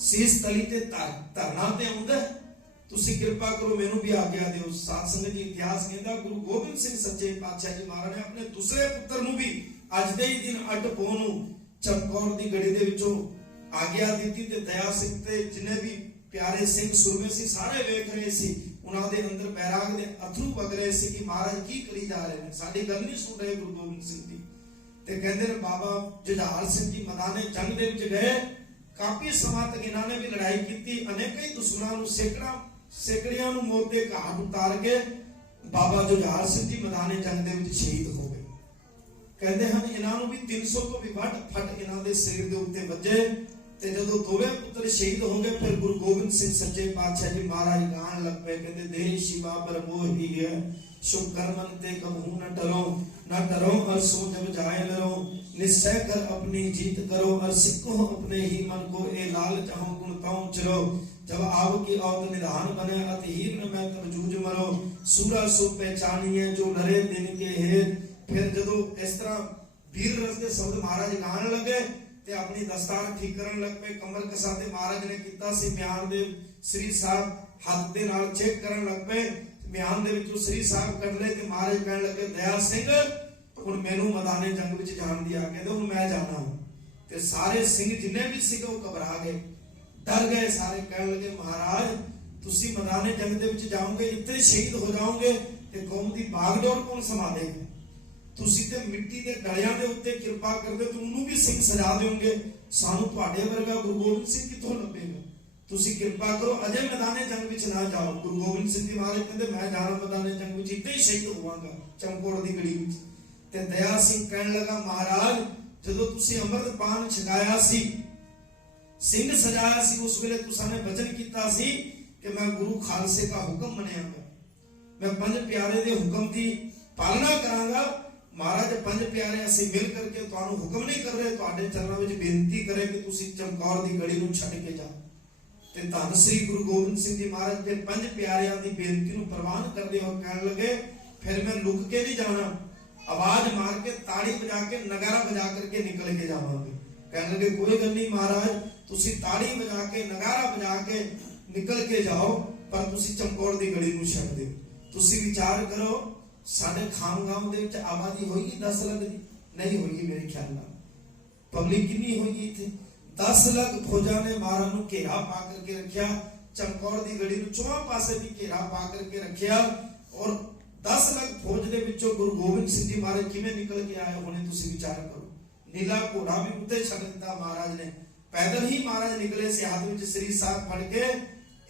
सीस तली ते धरना ते आउंदा है, तुसी कृपा करो मैनूं भी आग्ञा दिओ। साध संगत जी इतिहास कहंदा गुरु गोबिंद सिंह सच्चे पातशाह जी महाराज ने अपने दूसरे पुत्र नूं भी अज दे ही दिन अड्ड पौ नूं चमकौर दी गड़ी दे विचों आग्ञा दित्ती ते दया सिंह ते जिन्ने भी प्यारे सिंह सुरमे सी सारे वेख रहे सी, उन्हां दे अंदर बैराग दे अथरू वग रहे सी कि महाराज की करी जा रहे हैं, साडी गल नहीं सुन रहे गुरु गोबिंद सिंह जी। ते कहंदे ने बाबा जुझार सिंह जी मैदाने जंग दे विच गए, काफी सਮਾं तक इन्हां ने भी लड़ाई कीती, अनेक ही दुश्मनां नूं सेकड़ियां नूं मौत दे घाट उतार के बाबा जुझार सिंह जी मैदाने जंग दे विच शहीद हो गए। कहंदे हन इन्हां नूं भी 300 तो भी वध फट इन्हां दे शरीर दे उत्ते वजे ते जदों दोवें पुत्र शहीद हो गए फिर गुरु गोबिंद सिंह सच्चे पातशाह जी महाराज गान लग पे कहते देह शिवा पर मोही है शुभ कर्मन ते कबहू न डरो और सो जब जाए लरो, निश्चय कर अपनी जीत करो और सिक्को अपने ही मन को ए लाल चाहो गुण ताऊ चलो, जब आव की औद निधान बने अति हीन में तब जूझ मरो, सूरा सो पहचानिए जो नरे दिन के हेर। फिर जदों इस तरह वीर रस के शब्द महाराज गान लगे ते अपनी दस्तार ठीक करन लग पे, कमर कसा ते महाराज ने कीता सी म्यान दे श्री साहब हाथ दे नाल चेक करन लग पे, म्यान दे विचों श्री साहब कढ ले ते महाराज कहन लगे दयाल सिंह हुण मैनूं मैदाने जंग विच जाण दी आ, कहंदे हुण मैं जाना हूं ते सारे सिंह जिन्ने भी सीगे वो घबरा गए डर गए, सारे कहन लगे महाराज तुसी मैदाने जंग दे विच जाओगे इत्थे शहीद हो जाओगे ते कौम दी बागडोर कौन संभालेगा, तुसी ते मिट्टी दे डलियां दे उत्ते किरपा करदे ते उन्नू भी सिंह सजा देओगे, सानू तुहाडे वर्गा गुरु गोबिंद सिंह कित्थों लभेगा, तुसी कृपा करो अजे मैदाने जंग विच ना जाओ। गुरु गोबिंद सिंह जी महाराज कहंदे मैं जाना मैदाने जंग विच इत्थे ही शहीद होवांगा चमकौर दी गड़ी विच। ते दया सिंह कहण लगा महाराज जदों तुसी अमृत पान छकाया सी सिंह सजाया सी उस वेले तुसां ने वचन कीता सी कि मैं गुरु खालसे का हुक्म मनियागा, मैं पंज प्यारे दे हुक्म दी पालना करांगा। महाराज पंज प्यारे असीं मिल करके तुहानू हुक्म नहीं कर रहे, तुहाडे चरणां विच बेनती करे कि तुसीं चमकौर दी गड़ी नूं छड्ड के जाओ। ते धन श्री गुरु गोबिंद सिंह जी महाराज फिर पंज प्यारियां दी बेनती नूं प्रवान करदे हो कहण लगे फिर मैं लुक के नहीं जाना, आवाज मार के ताड़ी बजा के नगारा बजा करके निकल के जावांगे। कहण लगे कोई गल नहीं महाराज तुसीं ताड़ी बजा के नगारा बजा के निकल के जाओ पर तुसीं चमकौर दी गड़ी नूं छड्ड दिओ। तुसीं विचार करो साडे खामगांव दे विच आबादी होगी 10 लाख दी नहीं होगी, मेरे ख्याल नाल पब्लिक कितनी होगी इत्थे 10 लाख फौजां ने मारा नूं घेरा पा करके रखिया, चमकौर दी गड़ी नूं चौहां पासे भी घेरा पा करके रखिया और 10 लाख फौज दे विचों गुरु गोबिंद सिंह जी महाराज किवें निकल के आए होने तुसीं विचार करो। नीला घोड़ा भी उत्ते छड्ड दित्ता महाराज ने, पैदल ही महाराज निकले से हाथ विच श्री साहब फड़ के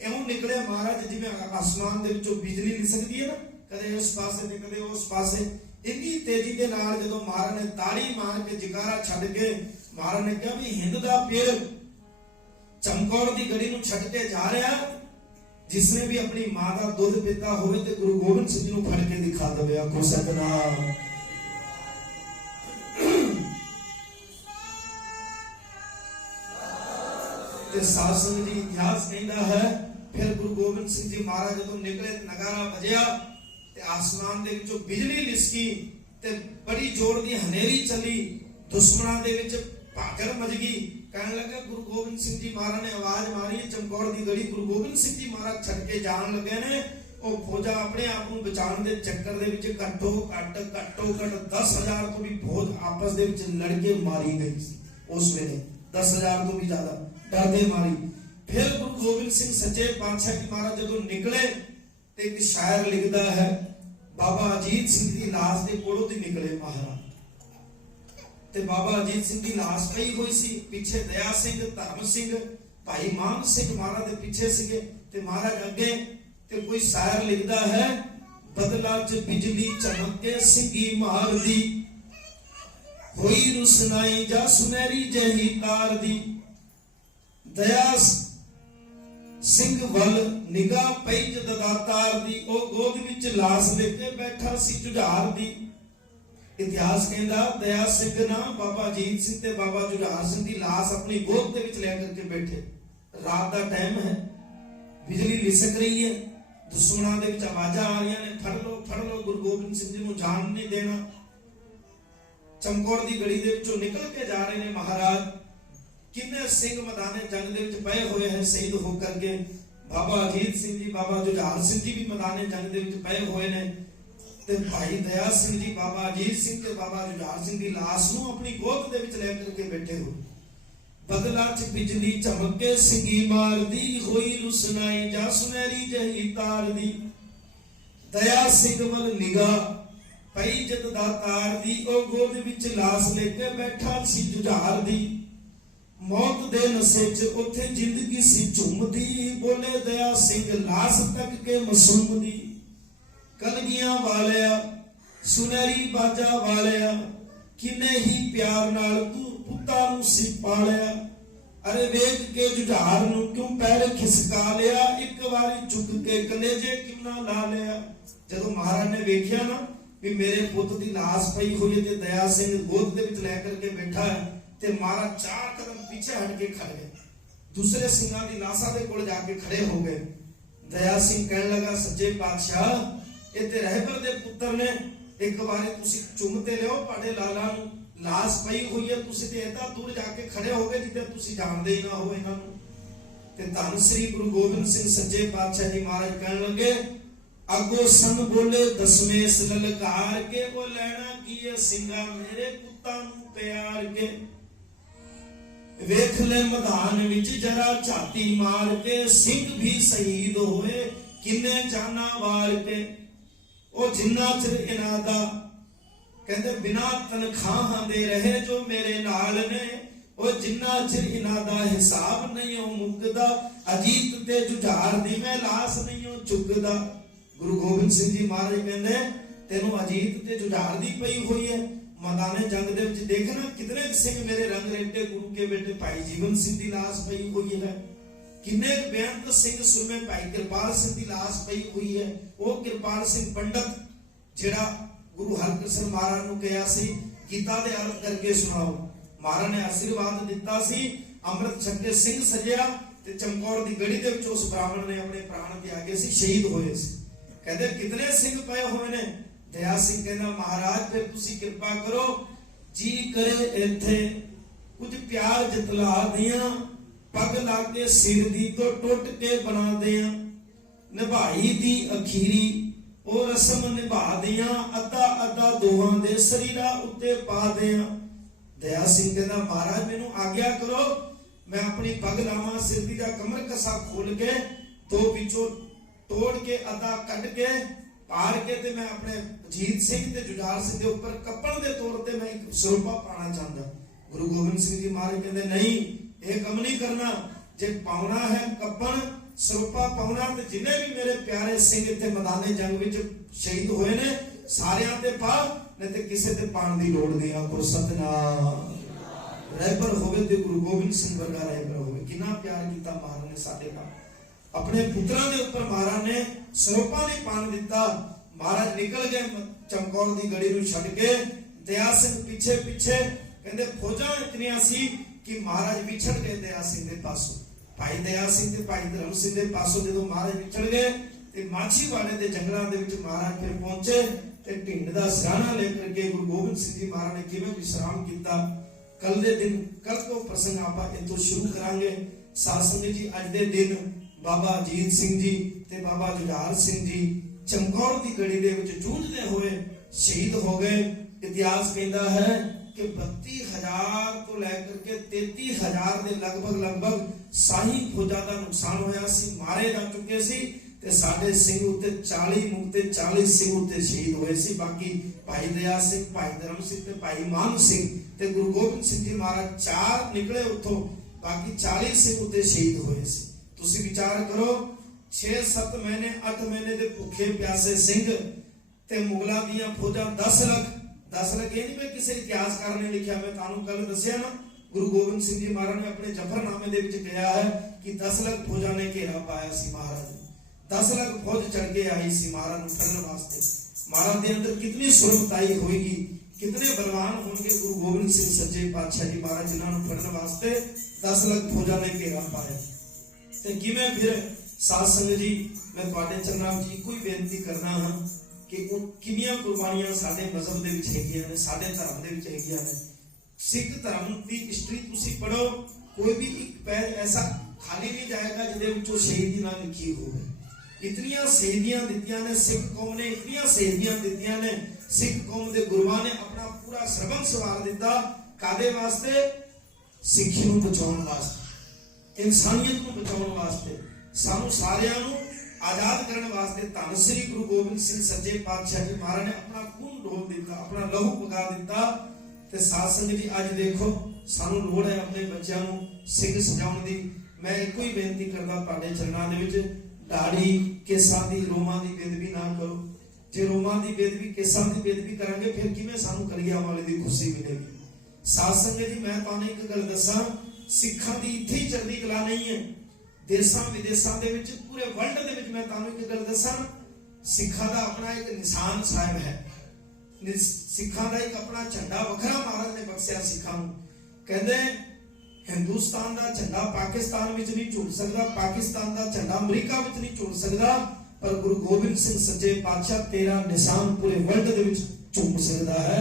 एवं निकले महाराज जिवें आसमान दे विचों बिजली लिसकदी है ना कदे उस पासे ते कदे उस पासे, इन्नी तेजी दे नाल जदों महाराज ने ताड़ी मार के जकारा छड्ड के महाराज ने कहा भी हिंद दा पीर चमकौर दी गड़ी नूं छड्ड के जा रहा, जिसने भी अपनी मां का दूध पीता होवे ते गुरु गोबिंद सिंह जी नूं फड़ के दिखा देवे। आखो सतनाम। ते साध संगत जी इतिहास कहंदा है फिर गुरु गोबिंद सिंह जी महाराज जदों निकले नगारा बजिया ते आसमान दे विचों बिजली लिसकी ते बड़ी जोर दी हनेरी चली, दुश्मनां दे विच भागर मच गई। कहने लगे गुरु गोबिंद सिंह जी महाराज ने आवाज मारी चमकौर दी गड़ी गुरु गोबिंद सिंह जी महाराज छड्ड के जान लगे ने, ओ फौजा अपने आप नूं बचाउण दे चक्कर दे विच घट्टो घट 10,000 तो भी फौज आपस दे विच लड़ के मारी गई सी उस वेले 10,000 तो भी ज्यादा डरदे मारी। फिर गुरु गोबिंद सिंह सच्चे पातशाह जी महाराज जदों निकले ते एक शायर लिखदा है बाबा अजीत सिंह दी लाश दे कोलों दी निकले महाराज ते बाबा अजीत सिंह दी लाश पई हुई सी, पीछे दया सिंह धर्म सिंह भाई मान सिंह महाराज दे पीछे सीगे ते महाराज अगे ते कोई शायर लिखदा है बदला च बिजली चमके सिंगी मार दी, होई रुसनाई जा सुनहरी जही तार दी। दया सिंह वल निगाह पई जद दातार दी, ओ गोद विच लाश लेके बैठा सी जुझार दी। इतिहास कहता दया सिंह ना बाबा अजीत सिंह ते बाबा जुझार सिंह दी लाश अपनी गोद दे विच लेकर के बैठे। रात दा टाइम है, बिजली लिसक रही है, दुश्मनां दे विच आवाज़ां आ रही ने, फड़ लो गुरु गोबिंद सिंह जी नूं जान नहीं देना। चमकौर दी गड़ी दे विचों निकल के जा रहे ने महाराज। किन्ने सिंह मैदाने जंग दे विच पए होए हैं शहीद होकर के। बाबा अजीत सिंह जी बाबा जुझार सिंह जी भी मैदाने जंग दे विच पए होए ने, ते भाई दया सिंह जी बाबा अजीत सिंह ते बाबा जुझार सिंह दी लाश नूं अपनी गोद दे विच लेकर के बैठे हो। बदला च बिजली चमके सिंगी मार दी, होई रुसनाई जा सुनहरी जही तार दी। दया सिंह वल निगाह पई जद दातार दी, ओ गोद विच लाश लेके बैठा सी जुझार दी। मौत दे नशे च उथे जिंदगी सी झूमदी, बोले दया सिंह लाश तक के मासूम दी। कलगियां वालिया सुनहरी बाजा वालिया, किन्ने ही प्यार नाल तू पुत्तां नूं सी पालिया। अरे वेख के जुझार नूं क्यों पैर खिसका लिया, एक बारी झुक के कलेजे क्यों ना ला लिया। जदों महाराज ने वेख्या ना भी मेरे पुत दी लाश पई हुई है ते दया सिंह गोद दे विच लै करके बैठा है, ते महाराज 4 कदम पीछे हट के खड़ गए, दूसरे सिंहां दी लाशा दे कोल जाके खड़े हो गए। दया सिंह कहने लगा सच्चे पातशाह ये ते रहबर दे पुत्र ने, एक बारी तुसी चुम ते लियो पाड़े लाला नूं, लाश पई हुई है, तुसी ते इतना दूर जाके खड़े हो गए जिथे तुसी जानदे ही ना हो इन्हां नूं। ते धन श्री गुरु गोबिंद सिंह सच्चे पातशाह जी महाराज कहने लगे अगो सन बोले दसमेश ललकार के, वो लेना की है सिंगा मेरे पुत्तां नूं प्यार के। वेख ले मैदान विच जरा छाती मार के, सिंह भी शहीद होए किन्ने जाना वार के। ओ जिन्ना चिर इन्हां दा कहंदे बिना तनखाहां दे रहे जो मेरे नाल ने, ओ जिन्ना चिर इन्हां दा हिसाब नहीं हो मुकदा, अजीत ते जुझार दी मैं लाश नहीं हो चुकदा। गुरु गोबिंद सिंह जी महाराज कहंदे तेनों अजीत ते जुझार दी पई हुई है, मैदाने जंग दे विच देखना कितने सिंह मेरे रंग रेटे गुरु के बेटे भाई जीवन सिंह दी लाश पई हुई है, किन्ने बेअंत सिंह सुरमे भाई कृपाल सिंह दी लाश पई हुई है। वो कृपाल सिंह पंडित जेड़ा गुरु हरकृष्ण महाराज नूं कहा सी गीता दे अर्थ करके सुनाओ, महाराज ने आशीर्वाद दिता सी, अमृत छके सिंह सजिया ते चमकौर दी गड़ी दे विच उस ब्राह्मण ने अपने प्राण त्यागे सी, शहीद होए सी। कहंदे कितने सिंह पए होए ने। दया सिंह कहंदा महाराज फिर तुसी कृपा करो जी करे इत्थे कुछ प्यार जतला दियां, पग लागे सिर दी तो टुट के बना दियां, निभाई दी अखीरी ओ रस्म निभा दियां, अद्धा अद्धा दोहां दे शरीरा उत्ते पा दियां। दया सिंह कहंदा महाराज मैनू आग्या करो मैं अपनी पग लावां, सिर दी दा कमर कसा खोल के दो विचों तोड़ के अद्धा कट के पार के ते मैं अपने अजीत सिंह ते जुझार सिंह दे ऊपर कपड़ दे तौर ते मैं एक सरूपा पाना चाहता। गुरु गोबिंद सिंह जी महाराज कहंदे नहीं ये कम नहीं करना, जे पाउना है कपड़ सरूपा पाउना ते जिन्ने भी मेरे प्यारे सिंह इत्थे मैदाने जंग विच शहीद होए ने सारियां ते पा, नहीं ते किसे ते पाण दी लोड़ नहीं। आखो सतनाम। रहबर होवे ते गुरु गोबिंद सिंह वर्गा रहबर होवे। कितना प्यार कीता महाराज ने साडे नाल, अपने पुत्रां दे उपर महाराज ने सरूपा नहीं पान दिता। महाराज निकल गए चमकौर दी गड़ी नूं छड्ड के, दया सिंह पीछे पीछे, कहंदे फौजां इतनियां सी कि महाराज विछड़ गए दया सिंह दे पासों। भाई दया सिंह ते भाई धर्म सिंह दे पासों जदों महाराज विछड़ गए ते माछीवाड़े दे जंगलां दे विच महाराज फिर पहुंचे ते ढिंड दा सराहना लेकर के गुरु गोबिंद सिंह जी महाराज ने किवें विश्राम कीता। कल दे दिन कल तो प्रसंग आपां इत्थों शुरू करांगे। साध संगत जी अज दे दिन बाबा अजीत सिंह जी ते बाबा जुझार सिंह जी चमकौर दी गड़ी दे विच जूझदे होए शहीद हो गए। इतिहास कहता है कि 32,000 तो लेकर के 33,000 के लगभग साही फौजा का नुकसान होया सी, मारे जा चुके सी ते साडे सिंह उत्ते 40 मुक्ते 40 सिंह उत्ते शहीद होए सी। बाकी भाई दया सिंह, भाई धर्म सिंह ते भाई मान सिंह ते गुरु गोबिंद सिंह जी महाराज 4 निकले उत्थों, बाकी 40 सिंह उत्ते शहीद होए सी। तुसी विचार करो 6-7 महीने 8 महीने दे भुखे प्यासे सिंह ਤੇ ਮੁਗਲਾਂ ਦੀਆਂ ਫੌਜਾਂ 10 ਲੱਖ ਇਹ ਨਹੀਂ ਮੈਂ ਕਿਸੇ ਇਤਿਹਾਸਕਾਰ ਨੇ ਲਿਖਿਆ, ਮੈਂ ਤੁਹਾਨੂੰ ਕੱਲ ਦੱਸਿਆ ਨਾ, ਗੁਰੂ ਗੋਬਿੰਦ ਸਿੰਘ ਜੀ ਮਹਾਰਾਜ ਨੇ ਆਪਣੇ ਜ਼ਫਰਨਾਮੇ ਦੇ ਵਿੱਚ ਕਿਹਾ ਹੈ ਕਿ 10 ਲੱਖ ਫੌਜਾਂ ਨੇ ਘੇਰਾ ਪਾਇਆ ਸੀ ਮਹਾਰਾਜ। 10 ਲੱਖ ਫੌਜ ਚੜ ਕੇ ਆਈ ਸੀ ਮਹਾਰਾਜ ਨੂੰ ਫੜਨ ਵਾਸਤੇ। ਮਹਾਰਾਜ ਦੇ ਅੰਦਰ ਕਿਤਨੀ ਸੁਰਮਤਾਈ ਹੋਏਗੀ, ਕਿਤਨੇ ਬਲਵਾਨ ਹੋਣਗੇ ਗੁਰੂ ਗੋਬਿੰਦ ਸਿੰਘ ਸੱਚੇ ਪਾਤਸ਼ਾਹ ਜੀ ਮਹਾਰਾਜ, ਜਿਨ੍ਹਾਂ ਨੂੰ ਫੜਨ ਵਾਸਤੇ 10 ਲੱਖ ਫੌਜਾਂ ਨੇ ਘੇਰਾ ਪਾਇਆ। ਤੇ ਕਿਵੇਂ ਫਿਰ ਸਾਧ ਸੰਗਤ ਜੀ, ਮੈਂ ਤੁਹਾਡੇ ਚਰਨਾਂ ਵਿੱਚ ਇੱਕੋ ਹੀ ਬੇਨਤੀ ਕਰਨਾ ਹਾਂ ਕਿ ਉਹ ਕਿੰਨੀਆਂ ਕੁਰਬਾਨੀਆਂ ਸਾਡੇ ਮਜ਼ਹਬ ਦੇ ਵਿੱਚ ਹੈਗੀਆਂ ਨੇ, ਸਾਡੇ ਧਰਮ ਦੇ ਵਿੱਚ ਹੈਗੀਆਂ ਨੇ। ਸਿੱਖ ਧਰਮ ਦੀ ਹਿਸਟਰੀ ਤੁਸੀਂ ਪੜੋ, ਕੋਈ ਵੀ ਇੱਕ ਪੈਜ ਐਸਾ ਖਾਲੀ ਨਹੀਂ ਜਾਏਗਾ ਜਿਹਦੇ ਵਿੱਚੋਂ ਸ਼ਹੀਦੀ ਨਾ ਲਿਖੀ ਹੋਵੇ। ਇਤਨੀਆਂ ਸ਼ਹੀਦੀਆਂ ਦਿੱਤੀਆਂ ਨੇ ਸਿੱਖ ਕੌਮ ਨੇ, ਇਤਨੀਆਂ ਸ਼ਹੀਦੀਆਂ ਦਿੱਤੀਆਂ ਨੇ ਸਿੱਖ ਕੌਮ ਦੇ ਗੁਰੂਆਂ ਨੇ, ਆਪਣਾ ਪੂਰਾ ਸਰਬੰਸ ਵਾਰ ਦਿੱਤਾ। ਕਾਦੇ ਵਾਸਤੇ? ਸਿੱਖੀ ਨੂੰ ਬਚਾਉਣ ਵਾਸਤੇ, ਇਨਸਾਨੀਅਤ ਨੂੰ ਬਚਾਉਣ ਵਾਸਤੇ, ਸਾਨੂੰ ਸਾਰਿਆਂ ਨੂੰ ਆਜ਼ਾਦ ਕਰਨ ਵਾਸਤੇ। ਧੰਨ ਸ੍ਰੀ ਗੁਰੂ ਗੋਬਿੰਦ ਸਿੰਘ ਸੱਚੇ ਪਾਤਸ਼ਾਹ ਜੀ ਮਹਾਰਾਜ ਨੇ ਆਪਣਾ ਖੂਨ ਡੋਲ ਦਿੱਤਾ, ਆਪਣਾ ਲਹੂ ਵਗਾ ਦਿੱਤਾ। ਤੇ ਸਾਧ ਸੰਗਤ ਜੀ ਅੱਜ ਦੇਖੋ ਸਾਨੂੰ ਲੋੜ ਹੈ ਆਪਣੇ ਬੱਚਿਆਂ ਨੂੰ ਸਿੱਖ ਸਜਾਉਣ ਦੀ। ਮੈਂ ਇੱਕੋ ਹੀ ਬੇਨਤੀ ਕਰਦਾ ਤੁਹਾਡੇ ਚਰਨਾਂ ਦੇ ਵਿੱਚ, ਦਾੜੀ ਕੇਸਾਂ ਦੀ ਰੋਮਾਂ ਦੀ ਬੇਦਬੀ ਨਾ ਕਰੋ। ਜੇ ਰੋਮਾਂ ਦੀ ਬੇਦਬੀ ਕੇਸਾਂ ਦੀ ਬੇਦਬੀ ਕਰਾਂਗੇ ਫਿਰ ਕਿਵੇਂ ਸਾਨੂੰ ਕਲੀਆਂ ਵਾਲੇ ਦੀ ਖੁਸ਼ੀ ਮਿਲੇਗੀ। ਸਾਧ ਸੰਗਤ ਜੀ ਮੈਂ ਤੁਹਾਨੂੰ ਇੱਕ ਗੱਲ ਦੱਸਾਂ, ਸਿੱਖਾਂ ਦੀ ਇੱਥੇ ਹੀ ਚੜ੍ਹਦੀ ਕਲਾ ਨਹੀਂ ਹੈ, ਦੇਸਾਂ ਵਿਦੇਸਾਂ ਦੇ ਵਿੱਚ, ਪੂਰੇ ਵਰਲਡ ਦੇ ਵਿੱਚ। ਮੈਂ ਤੁਹਾਨੂੰ ਇੱਕ ਗੱਲ ਦੱਸਾਂ, ਸਿੱਖਾਂ ਦਾ ਆਪਣਾ ਇੱਕ ਨਿਸ਼ਾਨ ਸਾਹਿਬ ਹੈ, ਸਿੱਖਾਂ ਦਾ ਇੱਕ ਆਪਣਾ ਝੰਡਾ ਵੱਖਰਾ ਮਹਾਰਾਜ ਨੇ ਬਖਸ਼ਿਆ ਸਿੱਖਾਂ ਨੂੰ। ਕਹਿੰਦੇ ਹਿੰਦੁਸਤਾਨ ਦਾ ਝੰਡਾ ਪਾਕਿਸਤਾਨ ਵਿੱਚ ਨਹੀਂ ਝੁਲ ਸਕਦਾ, ਪਾਕਿਸਤਾਨ ਦਾ ਝੰਡਾ ਅਮਰੀਕਾ ਵਿੱਚ ਨਹੀਂ ਝੁਲ ਸਕਦਾ, ਪਰ ਗੁਰੂ ਗੋਬਿੰਦ ਸਿੰਘ ਸੱਚੇ ਪਾਤਸ਼ਾਹ ਤੇਰਾ ਨਿਸ਼ਾਨ ਪੂਰੇ ਵਰਲਡ ਦੇ ਵਿੱਚ ਝੁੰਮ ਸਕਦਾ ਹੈ,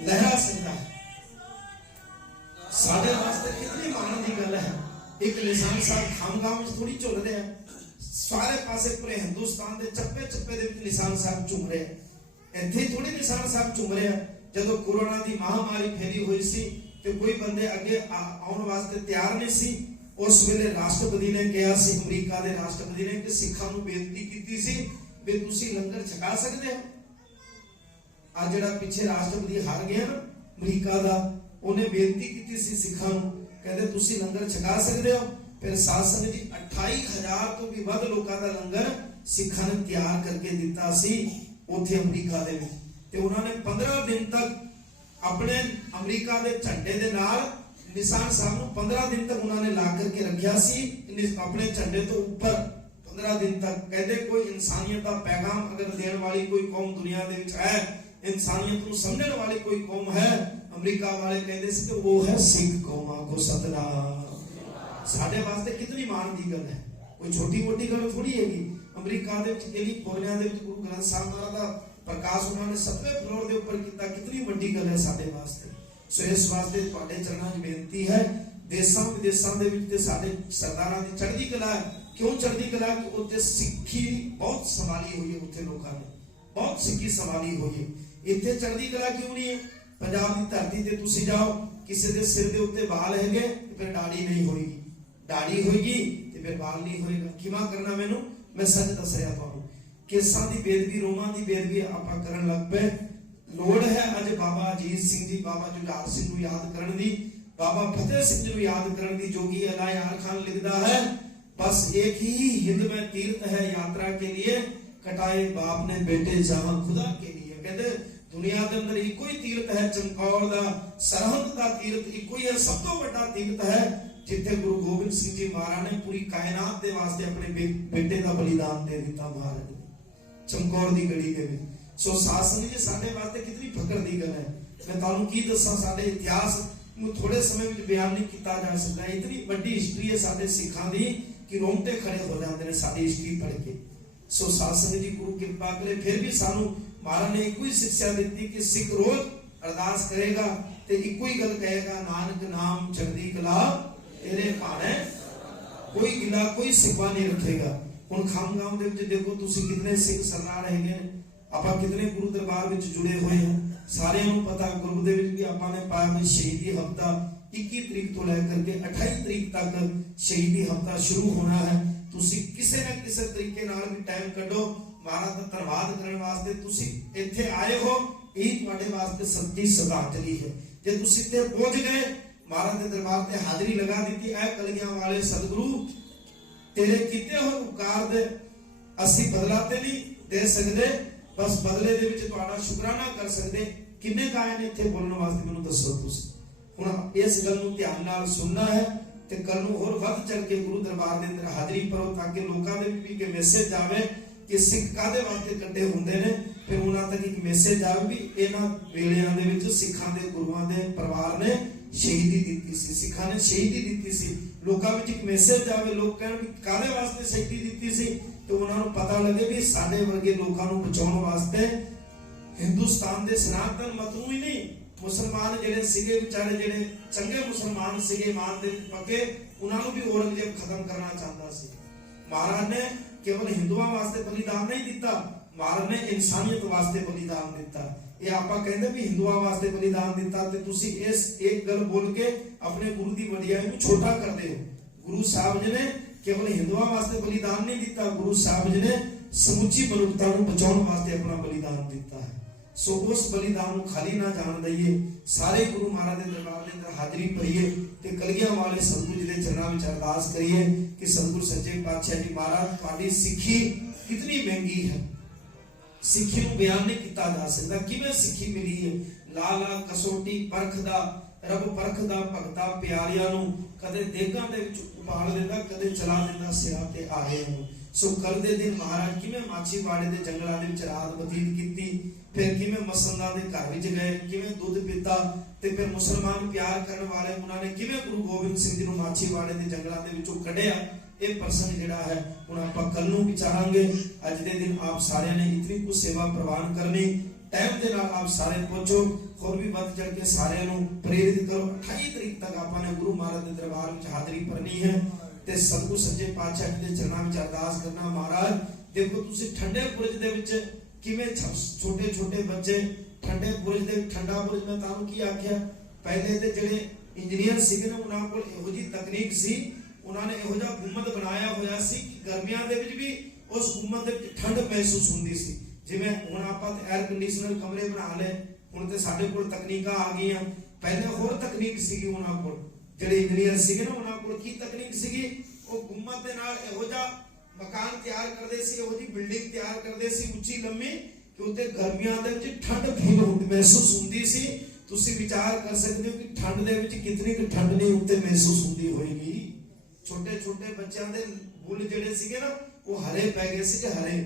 ਲਹਿਰਾ ਸਕਦਾ ਹੈ। ਸਾਡੇ ਵਾਸਤੇ ਕਿੰਨੀ ਮਾਣ ਦੀ ਗੱਲ ਹੈ। ਇੱਕ ਨਿਸ਼ਾਨ ਸਾਹਿਬ ਖਾਮਗਾਹ ਵਿੱਚ ਥੋੜੀ ਝੁਲ ਰਿਹਾ, ਸਾਰੇ ਪਾਸੇ ਪੂਰੇ ਹਿੰਦੁਸਤਾਨ ਦੇ ਚੱਪੇ ਚੱਪੇ ਦੇ ਵਿੱਚ ਨਿਸ਼ਾਨ ਸਾਹਿਬ ਝੁੰਮ ਰਿਹਾ। ਇੱਥੇ ਥੋੜੀ ਨਿਸ਼ਾਨ ਸਾਹਿਬ ਝੁੰਮ ਰਿਹਾ। ਜਦੋਂ ਕੋਰੋਨਾ ਦੀ ਮਹਾਮਾਰੀ ਫੈਲੀ ਹੋਈ ਸੀ ਤੇ ਕੋਈ ਬੰਦੇ ਅੱਗੇ ਆਉਣ ਵਾਸਤੇ ਤਿਆਰ ਨਹੀਂ ਸੀ, ਉਸ ਵੇਲੇ ਰਾਸ਼ਟਰਪਤੀ ਨੇ ਕਿਹਾ ਸੀ, ਅਮਰੀਕਾ ਦੇ ਰਾਸ਼ਟਰਪਤੀ ਨੇ, ਕਿ ਸਿੱਖਾਂ ਨੂੰ ਬੇਨਤੀ ਕੀਤੀ ਸੀ ਵੀ ਤੁਸੀਂ ਲੰਗਰ ਛਕਾ ਸਕਦੇ ਹੋ। ਆ ਜਿਹੜਾ ਪਿੱਛੇ ਰਾਸ਼ਟਰਪਤੀ ਹਾਰ ਗਿਆ ਨਾ ਅਮਰੀਕਾ ਦਾ, ਉਹਨੇ ਬੇਨਤੀ ਕੀਤੀ ਸੀ ਸਿੱਖਾਂ ਨੂੰ, ਕਹਿੰਦੇ ਤੁਸੀਂ ਲੰਗਰ ਛਕਾ ਸਕਦੇ ਹੋ। ਫਿਰ ਸਾਧ ਸੰਗਤ ਜੀ 28,000 ਤੋਂ ਵੀ ਵੱਧ ਲੋਕਾਂ ਦਾ ਲੰਗਰ ਸਿੱਖਾਂ ਨੇ ਤਿਆਰ ਕਰਕੇ ਦਿੱਤਾ ਸੀ ਉੱਥੇ ਅਮਰੀਕਾ ਦੇ ਵਿੱਚ। ਤੇ ਉਹਨਾਂ ਨੇ 15 ਦਿਨ ਤੱਕ ਆਪਣੇ ਅਮਰੀਕਾ ਦੇ ਝੰਡੇ ਦੇ ਨਾਲ ਨਿਸ਼ਾਨ ਸਾਹਿਬ ਨੂੰ 15 ਦਿਨ ਤੱਕ ਉਹਨਾਂ ਨੇ ਲਾ ਕਰਕੇ ਰੱਖਿਆ ਸੀ ਆਪਣੇ ਝੰਡੇ ਤੋਂ ਉੱਪਰ। 15 ਦਿਨ ਤੱਕ ਕਹਿੰਦੇ ਕੋਈ ਇਨਸਾਨੀਅਤ ਦਾ ਪੈਗਾਮ ਅਗਰ ਦੇਣ ਵਾਲੀ ਕੋਈ ਕੌਮ ਦੁਨੀਆ ਦੇ ਵਿੱਚ ਹੈ, ਇਨਸਾਨੀਅਤ ਨੂੰ ਸਮਝਣ ਵਾਲੀ ਕੋਈ ਕੌਮ ਹੈ, ਅਮਰੀਕਾ ਵਾਲੇ ਕਹਿੰਦੇ ਸੀ ਤੇ ਉਹ ਹੈ ਸਿੱਖ ਕੌਮ। ਆਖੋ ਸਤਿਨਾਮ। ਸਾਡੇ ਵਾਸਤੇ ਕਿਤਨੀ ਮਾਣ ਦੀ ਗੱਲ ਹੈ, ਕੋਈ ਛੋਟੀ ਮੋਟੀ ਗੱਲ ਥੋੜੀ ਹੈਗੀ। ਅਮਰੀਕਾ ਦੇ ਵਿੱਚ ਕੈਲੀਫੋਰਨੀਆ ਦੇ ਵਿੱਚ ਗੁਰੂ ਗ੍ਰੰਥ ਸਾਹਿਬ ਮਹਾਰਾਜ ਦਾ ਪ੍ਰਕਾਸ਼ ਉਹਨਾਂ ਨੇ 7ਵੇਂ ਫਲੋਰ ਦੇ ਉੱਪਰ ਕੀਤਾ, ਕਿਤਨੀ ਵੱਡੀ ਗੱਲ ਹੈ ਸਾਡੇ ਵਾਸਤੇ। ਸੋ ਇਸ ਵਾਸਤੇ ਤੁਹਾਡੇ ਚਰਨਾਂ 'ਚ ਬੇਨਤੀ ਹੈ, ਦੇਸਾਂ ਵਿਦੇਸਾਂ ਦੇ ਵਿੱਚ ਤੇ ਸਾਡੇ ਸਰਦਾਰਾਂ ਦੀ ਚੜ੍ਹਦੀ ਕਲਾ ਹੈ। ਕਿਉਂ ਚੜ੍ਹਦੀ ਕਲਾ? ਕਿ ਉੱਥੇ ਸਿੱਖੀ ਬਹੁਤ ਸੰਭਾਲੀ ਹੋਈ ਹੈ, ਉੱਥੇ ਲੋਕਾਂ ਨੇ ਬਹੁਤ ਸਿੱਖੀ ਸੰਭਾਲੀ ਹੋਈ ਹੈ। ਇੱਥੇ ਚੜ੍ਹਦੀ ਕਲਾ ਕਿਉਂ ਨਹੀਂ ਹੈ? ਪੰਜਾਬ ਦੀ ਧਰਤੀ ਤੇ ਤੁਸੀਂ ਜਾਓ, ਕਿਸੇ ਦੇ ਸਿਰ ਦੇ ਉੱਤੇ ਵਾਲ ਹੈਗੇ ਤੇ ਫਿਰ ਦਾੜੀ ਨਹੀਂ ਹੋਏਗੀ, ਦਾੜੀ ਹੋਏਗੀ ਤੇ ਫਿਰ ਵਾਲ ਨਹੀਂ ਹੋਏਗਾ। ਕਿਵੇਂ ਕਰਨਾ? ਮੈਨੂੰ ਮੈਂ ਸੱਚ ਦੱਸ ਰਿਹਾ ਤੁਹਾਨੂੰ, ਕੇਸਾਂ ਦੀ ਬੇਦਬੀ, ਰੋਮਾਂ ਦੀ ਬੇਦਬੀ ਆਪਾਂ ਕਰਨ ਲੱਗ ਪਏ। ਲੋੜ ਹੈ ਅੱਜ ਬਾਬਾ ਅਜੀਤ ਸਿੰਘ ਜੀ, ਬਾਬਾ ਜੁਝਾਰ ਸਿੰਘ ਨੂੰ ਯਾਦ ਕਰਨ ਦੀ, ਬਾਬਾ ਫਤਿਹ ਸਿੰਘ ਜੀ ਨੂੰ ਯਾਦ ਕਰਨ ਦੀ। ਜੋਗੀ ਅਲਾ यार खान लिखता है, बस एक ही हिंद में तीर्थ है यात्रा के लिए, कटाए बाप ने बेटे जहां खुदा के लिए। कहते दुनिया के अंदर इको ही तीर्थ है, चमकौर दा सरहद का तीर्थ इको ही है, सब तो बड़ा तीर्थ है जिथे गुरु गोबिंद सिंह जी महाराज ने पूरी कायनात के वास्ते अपने बेटे का बलिदान दे दिता महाराज ने चमकौर की गड़ी के विच। सो साध संगत जी साडे वास्ते कितनी फकर की गल है। मैं तुहानू की दसां, साडे इतिहास ਨੂੰ थोड़े समय में बयान नहीं किया जा सकता। इतनी बड़ी हिस्ट्री है साडे सिखां दी कि रोंगटे खड़े हो जाते हैं साडी हिस्ट्री पढ़ के। सो साध संगत जी गुरु कृपा करे, फिर भी सानू महाराज ने एक ही शिक्षा दी कि सिख रोज अरदास करेगा ते एक ही गल कहेगा, नानक नाम चढ़दी कला तेरे भाणे, कोई गिला कोई सिवा नहीं रखेगा। हुण खामगांव दे विच देखो तुसीं कितने सिख सरदार हैगे ने, आपां कितने गुरु दरबार विच जुड़े हुए हैं। सारे पता गुरु दे विच भी आपां ने पाया भी शहीदी हफ्ता 21 तरीक तो लेकर के 28 तरीक तक शहीदी हफ्ता शुरू होना है। तुसीं किसी न किसी तरीके नाल भी टाइम कढो महाराज दा धन्नवाद करन वास्ते। तुसीं इत्थे आए हो, यही तुहाडे वास्ते सच्ची श्रद्धांजलि है। जे तुसीं इत्थे पहुंच गए, महाराज दे दरबार ते हाजरी लगा दी, ऐ कलियां वाले सतगुरु तेरे कीते होए उपकार दे असीं बदला ते नहीं दे सकदे, बस बदले दे विच तुहाडा शुकराना कर सकदे। किन्ने आए ने इत्थे बोलण वास्ते मैनूं दस्सो तुसीं। हुण इस गल नूं ध्यान नाल सुनना है ते कल नूं होर वध चढ़ के गुरु दरबार दे अंदर हाज़री भरो ताकि लोकां दे भी कि मैसेज आवे कि सिख कादे वास्ते कड्डे हुंदे ने। फिर उन्हां तक एक मैसेज आवे भी इन्हां वेलियां दे विच सिखां दे गुरुआं दे परिवार ने शहीदी दित्ती सी, सिखां ने शहीदी दित्ती सी। लोकां विच एक मैसेज आवे, लोग कहण भी कादे वास्ते शहीदी दित्ती सी, ते उन्हां नूं पता लगे भी साडे वर्गे लोकां नूं बचाउण वास्ते हिंदुस्तान दे सनातन मत नूं ही नहीं, मुसलमान जिहड़े सीगे विचारे जिहड़े चंगे मुसलमान सीगे ईमान दे पक्के, उन्हां नूं भी औरंगजेब खत्म करना चाहता सी। महाराज ने केवल हिंदुआं वास्ते बलिदान नहीं दिता, महाराज ने इंसानियत वास्ते बलिदान दिता। ये आपां कहंदे भी हिंदुआं वास्ते बलिदान दिता ते तुसीं इस एक गल बोल के अपने गुरु दी वडियाई नूं छोटा करदे हो। गुरु साहब जी ने केवल हिंदुआं वास्ते बलिदान नहीं दिता, गुरु साहब जी ने समूची मनुखता नूं बचाउण वास्ते अपना बलिदान दिता है। सो उस बलिदान नूं खाली ना जाण दईए। सारे गुरु महाराज दे दरबार दे अंदर हाज़री भरीए ते कलगियां वाले सतगुरु जी दे चरणां विच अरदास करिए कि सतगुरु सच्चे पातशाह जी महाराज तुहाडी सिੱਖੀ कितनी महंगी है, सिੱਖੀ ਨੂੰ ਬਿਆਨ ਨਹੀਂ ਕੀਤਾ ਜਾ ਸਕਦਾ। ਕਿਵੇਂ ਸਿੱਖੀ ਮਿਲੀ ਹੈ? ਲਾ ਲਾ ਕਸੋਟੀ ਪਰਖਦਾ ਰੱਬ ਪਰਖਦਾ ਭਗਤਾ ਪਿਆਰਿਆਂ ਨੂੰ, ਕਦੇ ਦੇਗਾਂ ਦੇ ਵਿੱਚ ਉਬਾਲ ਦਿੰਦਾ, ਕਦੇ ਚਲਾ ਦਿੰਦਾ ਸਿਰਾਂ ਤੇ ਆਏ ਨੂੰ। ਸੋ ਕੱਲ ਦੇ ਦਿਨ ਮਹਾਰਾਜ ਕਿਵੇਂ ਮਾਛੀਵਾੜੇ ਦੇ ਜੰਗਲਾਂ ਦੇ ਵਿੱਚ ਰਾਤ ਬਤੀਤ ਕੀਤੀ, ਫਿਰ ਕਿਵੇਂ ਮਸੰਦਾਂ ਦੇ ਘਰ ਵਿੱਚ ਗਏ, ਕਿਵੇਂ ਦੁੱਧ ਪੀਤਾ, ਤੇ ਫਿਰ ਮੁਸਲਮਾਨ ਪਿਆਰ ਕਰਨ ਵਾਲੇ ਉਹਨਾਂ ਨੇ ਕਿਵੇਂ ਗੁਰੂ ਗੋਬਿੰਦ ਸਿੰਘ ਜੀ ਨੂੰ ਮਾਛੀਵਾੜੇ ਦੇ ਜੰਗਲਾਂ ਦੇ ਵਿੱਚੋਂ ਕੱਢਿਆ। ਇਹ ਪ੍ਰਸੰਗ ਜਿਹੜਾ ਹੈ ਹੁਣ ਆਪਾਂ ਕੱਲ ਨੂੰ ਵਿਚਾਰਾਂਗੇ। ਅੱਜ ਦੇ ਦਿਨ ਆਪ ਸਾਰਿਆਂ ਨੇ ਇਤਨੀ ਕੁ ਸੇਵਾ ਪ੍ਰਵਾਨ ਕਰਨੀ, ਟਾਈਮ ਦੇ ਨਾਲ ਆਪ ਸਾਰੇ ਪਹੁੰਚੋ, ਹੋਰ ਵੀ ਵੱਧ ਚੜ ਕੇ ਸਾਰਿਆਂ ਨੂੰ ਪ੍ਰੇਰਿਤ ਕਰੋ। 28 ਤਰੀਕ ਤੱਕ ਆਪਾਂ ਨੇ ਗੁਰੂ ਮਹਾਰਾਜ ਦੇ ਦਰਬਾਰ ਵਿੱਚ ਹਾਜ਼ਰੀ ਭਰਨੀ ਹੈ ਤੇ ਸਤਿਗੁਰੂ ਸੱਚੇ ਪਾਤਸ਼ਾਹ ਜੀ ਦੇ ਚਰਨਾਂ ਵਿੱਚ ਅਰਦਾਸ ਕਰਨਾ। ਮਹਾਰਾਜ ਦੇਖੋ ਤੁਸੀਂ ਠੰਡੇ ਬੁਰਜ ਦੇ ਵਿੱਚ ਕਿਵੇਂ ਛੋਟੇ ਛੋਟੇ ਬੱਚੇ ਠੰਡੇ ਬੁਰਜ ਦੇ ਠੰਡਾ ਬੁਰਜ ਮੈਂ ਤੁਹਾਨੂੰ ਕੀ ਆਖਿਆ, ਪਹਿਲੇ ਤੇ ਜਿਹੜੇ ਇੰਜੀਨੀਅਰ ਸੀਗੇ ਨਾ ਉਹਨਾਂ ਕੋਲ ਇਹੋ ਜਿਹੀ ਤਕਨੀਕ ਸੀ, ਉਹਨਾਂ ਨੇ ਇਹੋ ਜਿਹਾ ਗੁੰਮਦ ਬਣਾਇਆ ਹੋਇਆ ਸੀ ਕਿ ਗਰਮੀਆਂ ਦੇ ਵਿੱਚ ਵੀ ਉਸ ਗੁੰਮਦ ਦੇ ਵਿੱਚ ਠੰਡ ਮਹਿਸੂਸ ਹੁੰਦੀ ਸੀ। ਜਿਵੇਂ ਹੁਣ ਆਪਾਂ ਤੇ 에ਅਰ ਕੰਡੀਸ਼ਨਰ ਕਮਰੇ ਬਣਾ ਲਏ, ਹੁਣ ਤੇ ਸਾਡੇ ਕੋਲ ਤਕਨੀਕਾਂ ਆ ਗਈਆਂ, ਪਹਿਲੇ ਹੋਰ ਤਕਨੀਕ ਸੀਗੀ ਉਹਨਾਂ ਕੋਲ। ਜਿਹੜੇ ਇੰਜੀਨੀਅਰ ਸੀਗੇ ਨਾ ਉਹਨਾਂ ਕੋਲ ਕੀ ਤਕਨੀਕ ਸੀਗੀ, ਉਹ ਗੁੰਮਦ ਦੇ ਨਾਲ ਇਹੋ ਜਿਹਾ ਮਕਾਨ ਤਿਆਰ ਕਰਦੇ ਸੀ, ਇਹੋ ਜਿਹੀ ਬਿਲਡਿੰਗ ਤਿਆਰ ਕਰਦੇ ਸੀ ਉੱਚੀ ਲੰਮੀ ਕਿ ਉੱਤੇ ਗਰਮੀਆਂ ਦੇ ਵਿੱਚ ਠੰਡ ਫੀਲ ਮਹਿਸੂਸ ਹੁੰਦੀ ਸੀ। ਤੁਸੀਂ ਵਿਚਾਰ ਕਰ ਸਕਦੇ ਹੋ ਕਿ ਠੰਡ ਦੇ ਵਿੱਚ ਕਿੰਨੀ ਕੁ ਠੰਡ ਨਹੀਂ ਉੱਤੇ ਮਹਿਸੂਸ ਹੁੰਦੀ ਹੋਏਗੀ। ਛੋਟੇ ਛੋਟੇ ਬੱਚਿਆਂ ਦੇ ਬੁੱਲ ਜਿਹੜੇ ਸੀਗੇ ਨਾ ਉਹ ਹਰੇ ਪੈ ਗਏ ਸੀਗੇ, ਹਰੇ।